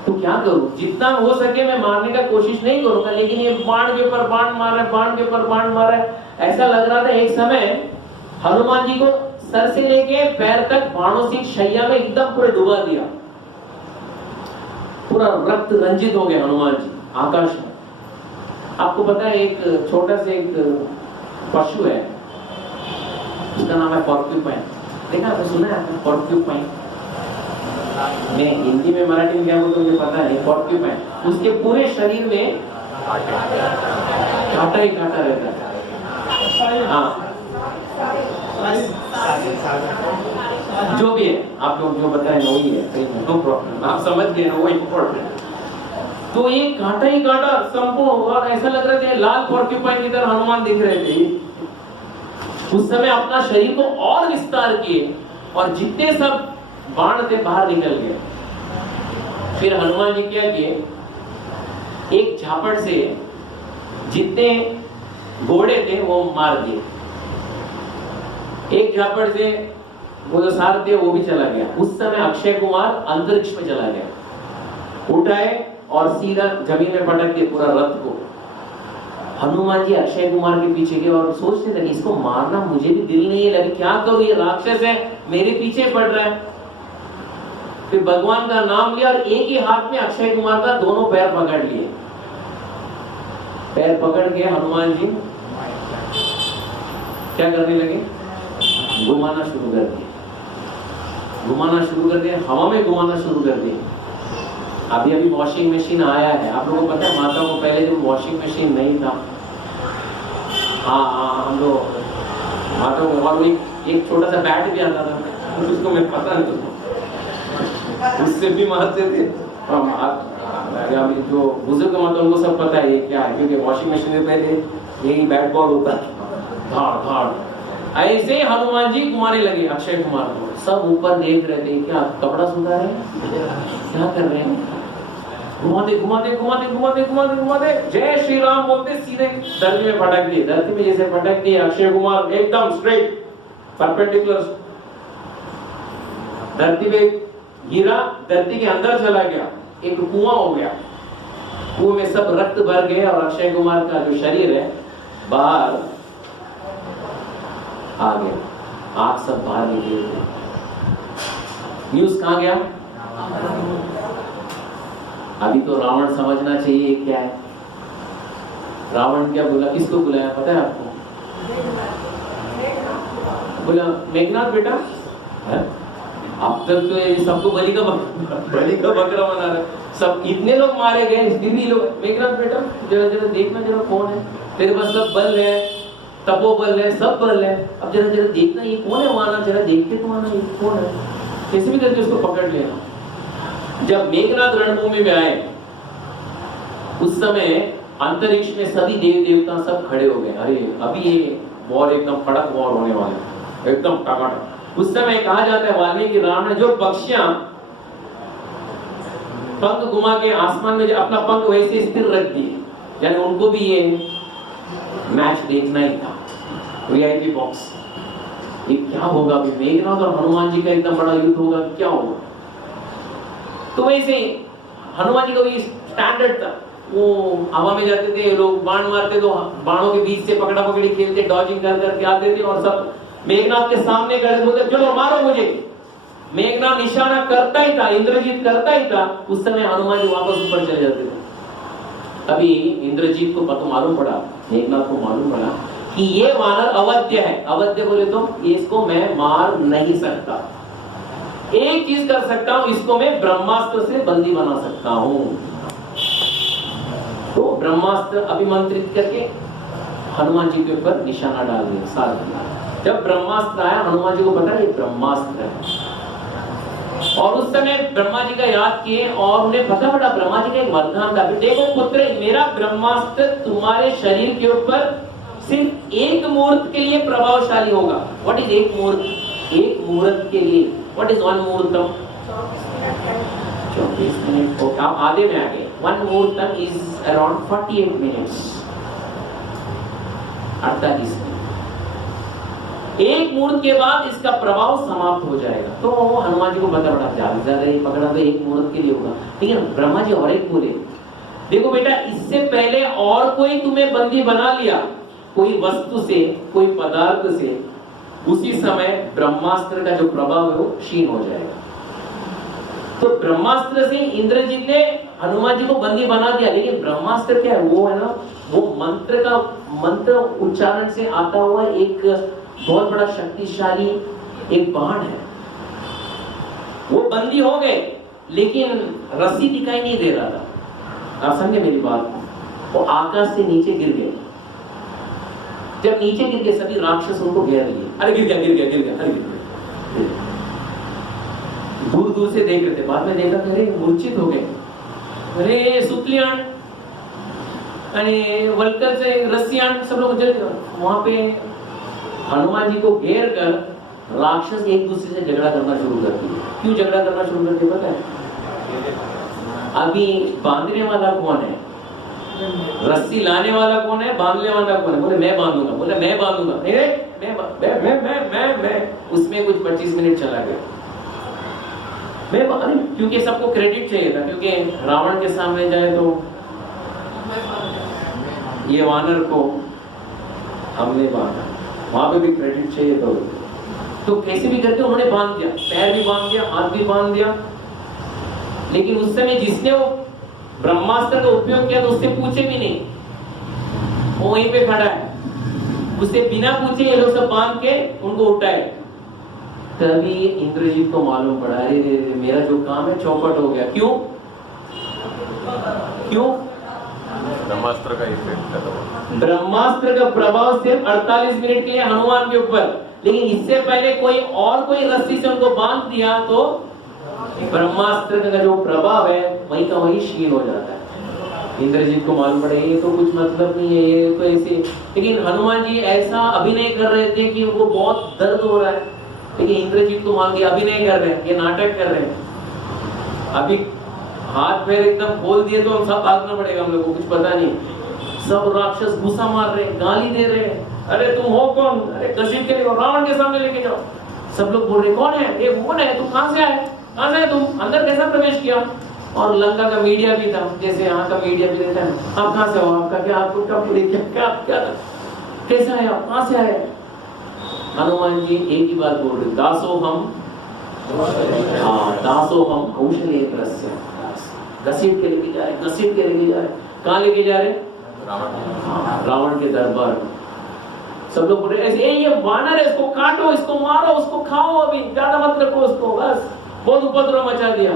तो क्या करूं? जितना हो सके मैं मारने का कोशिश नहीं करूंगा, लेकिन ये बाण के ऊपर बाण मार रहा है, बाण के ऊपर बाण मार रहा है। ऐसा लग रहा था एक समय हनुमान जी को सर से लेके पैर तक बाणों से शैया में एकदम पूरा डुबा दिया। पूरा रक्त रंजित हो गए हनुमान जी आकाश में। आपको पता है एक छोटा से एक पशु है, उसका नाम है पॉर्क्यूपाइन। देखा आपने, सुना है आपने? पॉर्क्यूपाइन मैं हिंदी में मराठी में क्या बोलूं मुझे पता नहीं। पॉर्क्यूपाइन, उसके पूरे शरीर में कांटा ही कांटा रहता है। हाँ जो भी है आप लोग जो बताएं वही है, नो प्रॉब्लम, आप समझ गए ना, वो इम्पोर्टेंट। तो ये कांटा ही कांटा संपूर्ण हुआ, ऐसा लग रहा था लाल पॉर्क्यूपाइन की तरह हनुमान दिख रहे थे। उस समय अपना शरीर को और विस्तार किए और जितने सब बाण थे बाहर निकल गए। फिर हनुमान जी क्या किए, एक झापड़ से जितने घोड़े थे वो मार दिए। एक झापड़ से वो जो सार थे वो भी चला गया। उस समय अक्षय कुमार अंतरिक्ष में चला गया, उठाए और सीधा जमीन में पटक दिए पूरा रथ को। हनुमान जी अक्षय कुमार के पीछे गए और सोचने लगे इसको मारना मुझे भी दिल नहीं है, लगे क्या करूं, ये राक्षस है मेरे पीछे पड़ रहा है। फिर भगवान का नाम लिया और एक ही हाथ में अक्षय कुमार का दोनों पैर पकड़ लिए। पैर पकड़ के हनुमान जी क्या करने लगे, घुमाना शुरू कर दिए, घुमाना शुरू कर दिया, हवा में घुमाना शुरू कर दिए। अभी अभी वॉशिंग मशीन आया है, आप लोगों को पता है माता को पहले जब वॉशिंग मशीन नहीं था, हाँ हम लोग माता को, और एक छोटा सा बैट भी आता था, उसको मैं पता नहीं, उससे भी मारते थे। अभी जो बुजुर्ग माता उनको सब पता है ये क्या है, क्योंकि वॉशिंग मशीन में पहले यही बैट बॉल होता था, धाड़ धाड़। ऐसे हनुमान जी घुमाने लगे अक्षय कुमार को। सब ऊपर देख रहे थे, क्या कपड़ा सुधार रहे हैं, क्या कर रहे हैं, घुमाते घुमाते घुमाते घुमाते घुमाते घुमाते जय श्री राम बोलते सीधे धरती में पटक दिए। धरती में जैसे पटक दिए अक्षय कुमार एकदम स्ट्रेट परपेंडिकुलर धरती पे गिरा, धरती के अंदर चला गया, एक कुआं हो गया, कुएं में सब रक्त भर गए और अक्षय कुमार का जो शरीर है बाहर आ गया, आग सब बाहर निकले। न्यूज कहां गया? अभी तो रावण समझना चाहिए क्या है। रावण क्या बोला, किसको बुलाया पता है आपको? बोला मेघनाथ बेटा है? अब तक तो ये सबको बलि का बकरा बना रहा है, सब इतने लोग मारे गए फिर भी लोग, मेघनाथ बेटा जरा जरा देखना जरा कौन है, तेरे पास सब बल है, तपोबल है, सब बल है, अब जरा जरा देखना ये कौन है, वहां जरा देखते तो आना ये कौन है, कैसे भी करके उसको पकड़ लेना। जब मेघनाथ रणभूमि में आए उस समय अंतरिक्ष में सभी देव देवता सब खड़े हो गए, अरे अभी ये वॉर एकदम कड़क वॉर होने वाला, एकदम टकाटक। उस समय कहा जाता है वाल्मीकि राम ने जो पक्षियां पंख घुमा के आसमान में अपना पंख वैसे स्थिर रख दिए, यानी उनको भी ये मैच देखना ही था, वीआईपी बॉक्स। ये क्या होगा, अभी मेघनाथ और हनुमान जी का इतना बड़ा युद्ध होगा, क्या होगा। तो वैसे हनुमान जी का भी स्टैंडर्ड था, वो हवा में जाते थे, लोग बाण मारते तो बाणों के बीच से पकड़ा पकड़ी खेलते, डॉजिंग कर करके आते थे और सब मेघनाथ के सामने खड़े बोलते चलो मारो मुझे। मेघनाथ निशाना करता ही था, इंद्रजीत करता ही था, उस समय हनुमान जी वापस ऊपर चले जाते थे। अभी इंद्रजीत को पता मालूम पड़ा, मेघनाथ को मालूम पड़ा कि ये वानर अवध्य है। अवध्य बोले तो इसको मैं मार नहीं सकता, एक चीज कर सकता हूं, इसको मैं ब्रह्मास्त्र से बंदी बना सकता हूं। तो ब्रह्मास्त्र अभिमंत्रित करके हनुमान जी के ऊपर निशाना डाल दिया, सार दिया। जब ब्रह्मास्त्र आया हनुमान जी को पता ये ब्रह्मास्त्र है, और उस समय ब्रह्मा जी का याद किए और उन्हें पता पड़ा, ब्रह्मा जी का एक वरदान था, देखो पुत्र मेरा ब्रह्मास्त्र तुम्हारे शरीर के ऊपर सिर्फ एक मुहूर्त के लिए प्रभावशाली होगा। व्हाट इज एक मुहूर्त? एक मुहूर्त के लिए, what is one muhurtam? 24 minute. Okay, आप आधे में आ गए। One muhurtam is around 48 minutes, 48 minute. एक मुहूर्त के बाद इसका प्रभाव समाप्त हो जाएगा। तो हनुमान जी को पता पड़ा, ज्यादा ज्यादा ही पकड़ा तो एक मुहूर्त के लिए होगा। लेकिन ब्रह्मा जी और एक बोले, देखो बेटा इससे पहले और कोई तुम्हें बंदी बना लिया, कोई वस्तु से, कोई पदार्थ से, उसी समय ब्रह्मास्त्र का जो प्रभाव है वो क्षीण हो जाएगा। तो ब्रह्मास्त्र से इंद्रजीत ने हनुमान जी को बंदी बना दिया। लेकिन ब्रह्मास्त्र क्या है, वो है ना, वो मंत्र उच्चारण से आता हुआ एक बहुत बड़ा शक्तिशाली एक बाण है। वो बंदी हो गए, लेकिन रस्सी दिखाई नहीं दे रहा था। आप समझे मेरी बात? वो आकाश से नीचे गिर गए। जब नीचे गिर गए, सभी राक्षस उनको घेर लिए। अरे गिर गया, गिर गया, गिर गया, अरे गिर गया। दूर दूर से देख रहे थे, बाद में देखा अरे मूर्छित हो गए, अरे सुतलियान आणि वलकर से रस्सियान सब लोग जल गए। वहां पे हनुमान जी को घेर कर राक्षस एक दूसरे से झगड़ा करना शुरू कर दिए। क्यों झगड़ा करना शुरू कर दिया पता है? अभी बांधने वाला कौन है, रस्सी लाने वाला कौन है, बांधने वाला कौन है? बोले मैं बांधूंगा, बोले मैं बांधूंगा, मैं उसमें कुछ 25 मिनट चला गया। मैं क्योंकि सबको क्रेडिट चाहिए था, क्योंकि रावण के सामने जाए तो ये वानर को हमने बांधा, वहां पे भी क्रेडिट चाहिए तो कैसे भी करके उन्होंने बांध दिया, पैर भी बांध दिया, हाथ भी बांध दिया। लेकिन उस समय जिसने वो ब्रह्मास्त्र का उपयोग किया तो उससे पूछे भी नहीं, वो वहीं पे खड़ा है, उससे बिना पूछे ये लोग सब बांध के उनको उठाए। तभी इंद्रजीत को मालूम पड़ा, अरे मेरा जो काम है चौपट हो गया। क्यों? ब्रह्मास्त्र का इफेक्ट था। ब्रह्मास्त्र का प्रभाव सिर्फ 48 मिनट के लिए हनुमान के ऊपर, लेकिन इससे पहले कोई रस्सी से उनको बांध दिया तो ब्रह्मास्त्र का जो प्रभाव है वहीं का वहीं क्षीण हो जाता है। इंद्रजीत को मालूम पड़े ये तो कुछ मतलब नहीं है, ये तो ऐसे। लेकिन हनुमान जी ऐसा अभिनय कर रहे थे कि उनको बहुत दर्द हो रहा है, लेकिन इंद्रजीत को मान लिया अभिनय कर रहे हैं, ये नाटक कर रहे हैं। अभी हाथ पैर एकदम खोल दिए तो हम सब भागना पड़ेगा, हम लोगों को कुछ पता नहीं। सब राक्षस गुस्सा मार रहे, गाली दे रहे, अरे तुम हो कौन, अरे घसीट के रावण के सामने लेके जाओ। सब लोग बोल रहे कौन है ये, कौन है, तुम कहां से आए, कहां से तुम, अंदर कैसा प्रवेश किया? और लंका का मीडिया भी था, जैसे यहाँ का मीडिया भी रहता है, आप कहां से हो, आपका क्या, आपको क्या कैसा है, आप कहां से आए? हनुमान जी एक ही बात बोल रहे, दासो हम कौशलेन्द्रस्य, घसीट के लेके जा रहे, घसीट के लेके जा रहे। कहाँ लेके जा रहे? रावण के दरबार में। सब लोग बोल रहे ऐसे, ये वानर है, इसको काटो, इसको मारो, उसको खाओ, अभी ज्यादा मत रखो उसको, बस बहुत उपद्रव मचा दिया।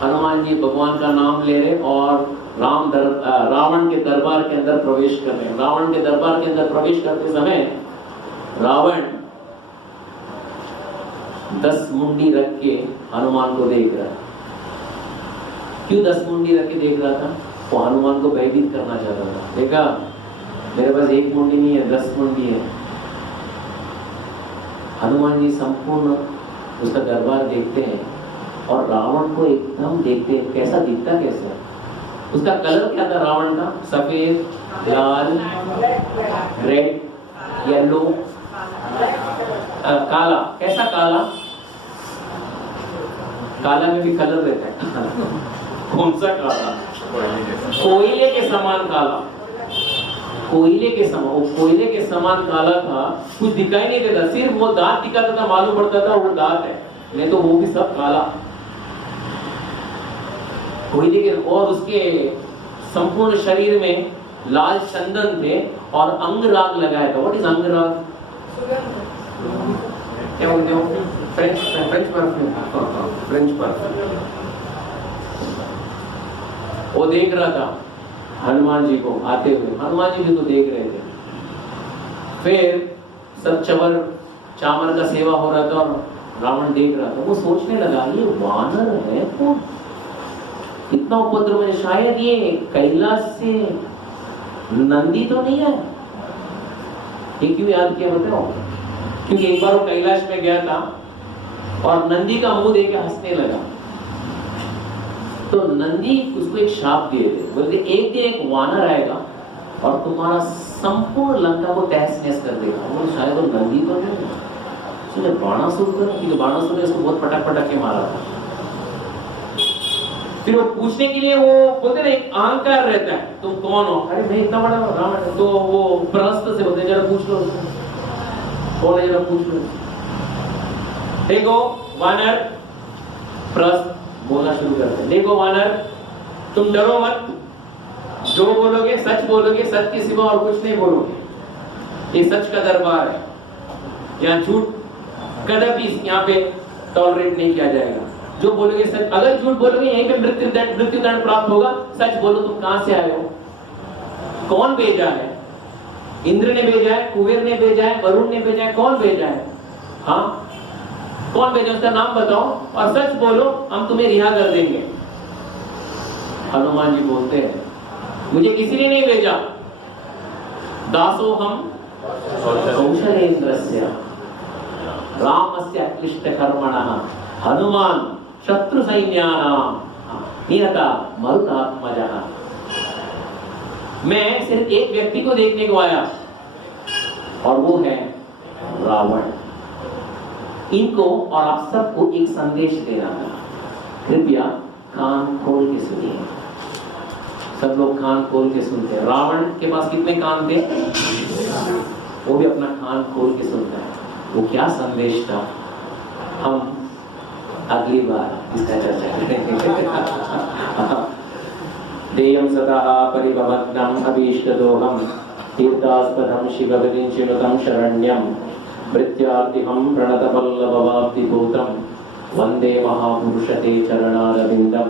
हनुमान जी भगवान का नाम ले रहे और रावण के दरबार के अंदर प्रवेश कर रहे हैं। रावण के दरबार के अंदर प्रवेश करते समय रावण 10 मुंडी रख के हनुमान को देख रहा है। क्यों 10 मुंडी रख के देख रहा था? वो हनुमान को भयभीत करना चाहता था। देखा मेरे पास 1 मुंडी नहीं है, 10 मुंडी है। हनुमान जी संपूर्ण उसका दरबार देखते हैं और रावण को एकदम देखते हैं, कैसा दिखता कैसा? उसका कलर क्या था रावण का? सफेद, लाल, रेड, येलो, काला। कैसा काला? काला में भी कलर रहता है। कौन सा काला? कोयले के समान काला, कोयले के समान। वो कोयले के समान काला था, कुछ दिखाई नहीं देता, सिर्फ वो दांत दिखाता था, मालूम पड़ता था वो दांत है, नहीं तो वो भी सब काला कोयले के। और उसके संपूर्ण शरीर में लाल चंदन थे और अंगराग लगाया था। What is अंगराग? क्या बोलते हो? French perfume. French perfume. वो देख रहा था हनुमान जी को आते हुए, हनुमान जी भी तो देख रहे थे। फिर सब चवर चामर का सेवा हो रहा था और रावण देख रहा था। वो सोचने लगा ये वानर है तो इतना उपद्रव है, शायद ये कैलाश से नंदी तो नहीं है। ये क्यों याद किया बताओ? क्योंकि एक बार वो कैलाश में गया था और नंदी का मुंह देख के हंसने लगा। तो नंदी उसको एक श्राप दिए थे, बोलते एक दिन एक वानर आएगा और तुम्हारा संपूर्ण लंका को तहस नहस कर देगा। वो शायद वो नंदी तो नहीं, उसने बाणासुर को, क्योंकि बाणासुर ने उसको बहुत पटक पटक के मारा था। फिर वो पूछने के लिए वो बोलते ना एक अहंकार रहता है, तुम कौन हो? अरे मैं इतना बड़ा रावण। तो वो प्रहस्त से बोलते जरा पूछ लो, कौन है जरा पूछ लो। देखो वानर, प्रहस्त बोलना शुरू करते हैं, देखो वानर तुम डरो मत, जो बोलोगे सच बोलोगे, सच के सिवा और कुछ नहीं बोलोगे। ये सच का दरबार है, यहाँ झूठ कदापि यहाँ पे टॉलरेट नहीं किया जाएगा। जो बोलोगे सच, अगर झूठ बोलोगे यहीं पे मृत्युदंड प्राप्त होगा। सच बोलो तुम कहां से आए हो, कौन भेजा है? इंद्र ने भेजा है, कुबेर ने भेजा है, वरुण ने भेजा है, कौन भेजा है? हाँ, कौन भेजा, उसका नाम बताओ और सच बोलो, हम तुम्हें रिहा कर देंगे। हनुमान जी बोलते हैं मुझे किसी ने नहीं भेजा, दासो हम कौशलेन्द्रस्य रामस्य अक्लिष्ट कर्मणः हनुमान शत्रु सैन्यानां निहता मरुतात्मजः। मैं सिर्फ एक व्यक्ति को देखने को आया और वो है रावण। इनको और आप सबको एक संदेश देना था, कृपया कान खोल के सुनिए। सब लोग कान खोल के सुनते हैं। रावण के पास कितने कान थे? वो भी अपना कान खोल के सुनता है। वो क्या संदेश था, हम अगली बार इसका चर्चा करेंगे। देयं सतः परिभवग्नं अभीष्टदोहं तीर्थास्पदं शिवगतिं चिनुतं शरण्यं मृत्यार्तिहं प्रणतपल्लववाब्धिभूतं वन्दे महापुरुषते चरणारविन्दं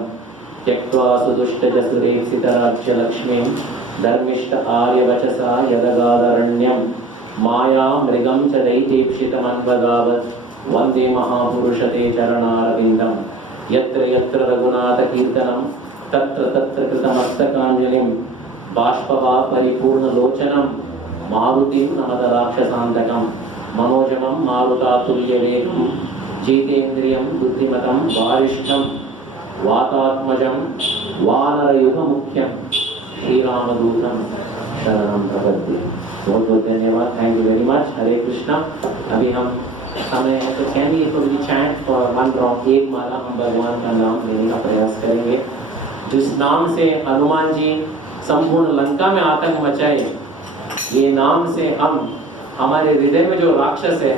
त्यक्त्वा सुदुष्टजसुरेप्सितराज्यलक्ष्मीं धर्मिष्ठ आर्यवचसा यदगादरण्यं मायामृगं च दैत्येप्सितमन्वगावत् वन्दे महापुरुषते चरणारविन्दं यत्र यत्र रघुनाथकीर्तनं तत्र तत्र कृतमस्तकाञ्जलिं बाष्पवा परिपूर्णलोचनं मारुतिं नमत राक्षसान्तकं मनोजवं मारुतातुल्यवेगं जितेन्द्रियं बुद्धिमतं वारिष्ठं वातात्मजं वानरयुगमुख्यं श्रीरामदूतं शरणं प्रपद्ये। बहुत बहुत धन्यवाद, thank you very much. Hare Krishna. अभी हम समय है तो can we chant for one drop, एक माला हम भगवान का नाम लेने का प्रयास करेंगे, जिस नाम से हनुमान जी संपूर्ण लंका में आतंक मचाए। ये नाम से हम हमारे हृदय में जो राक्षस है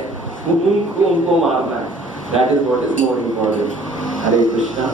उनको मारना है। That is what is more important. Hare Krishna.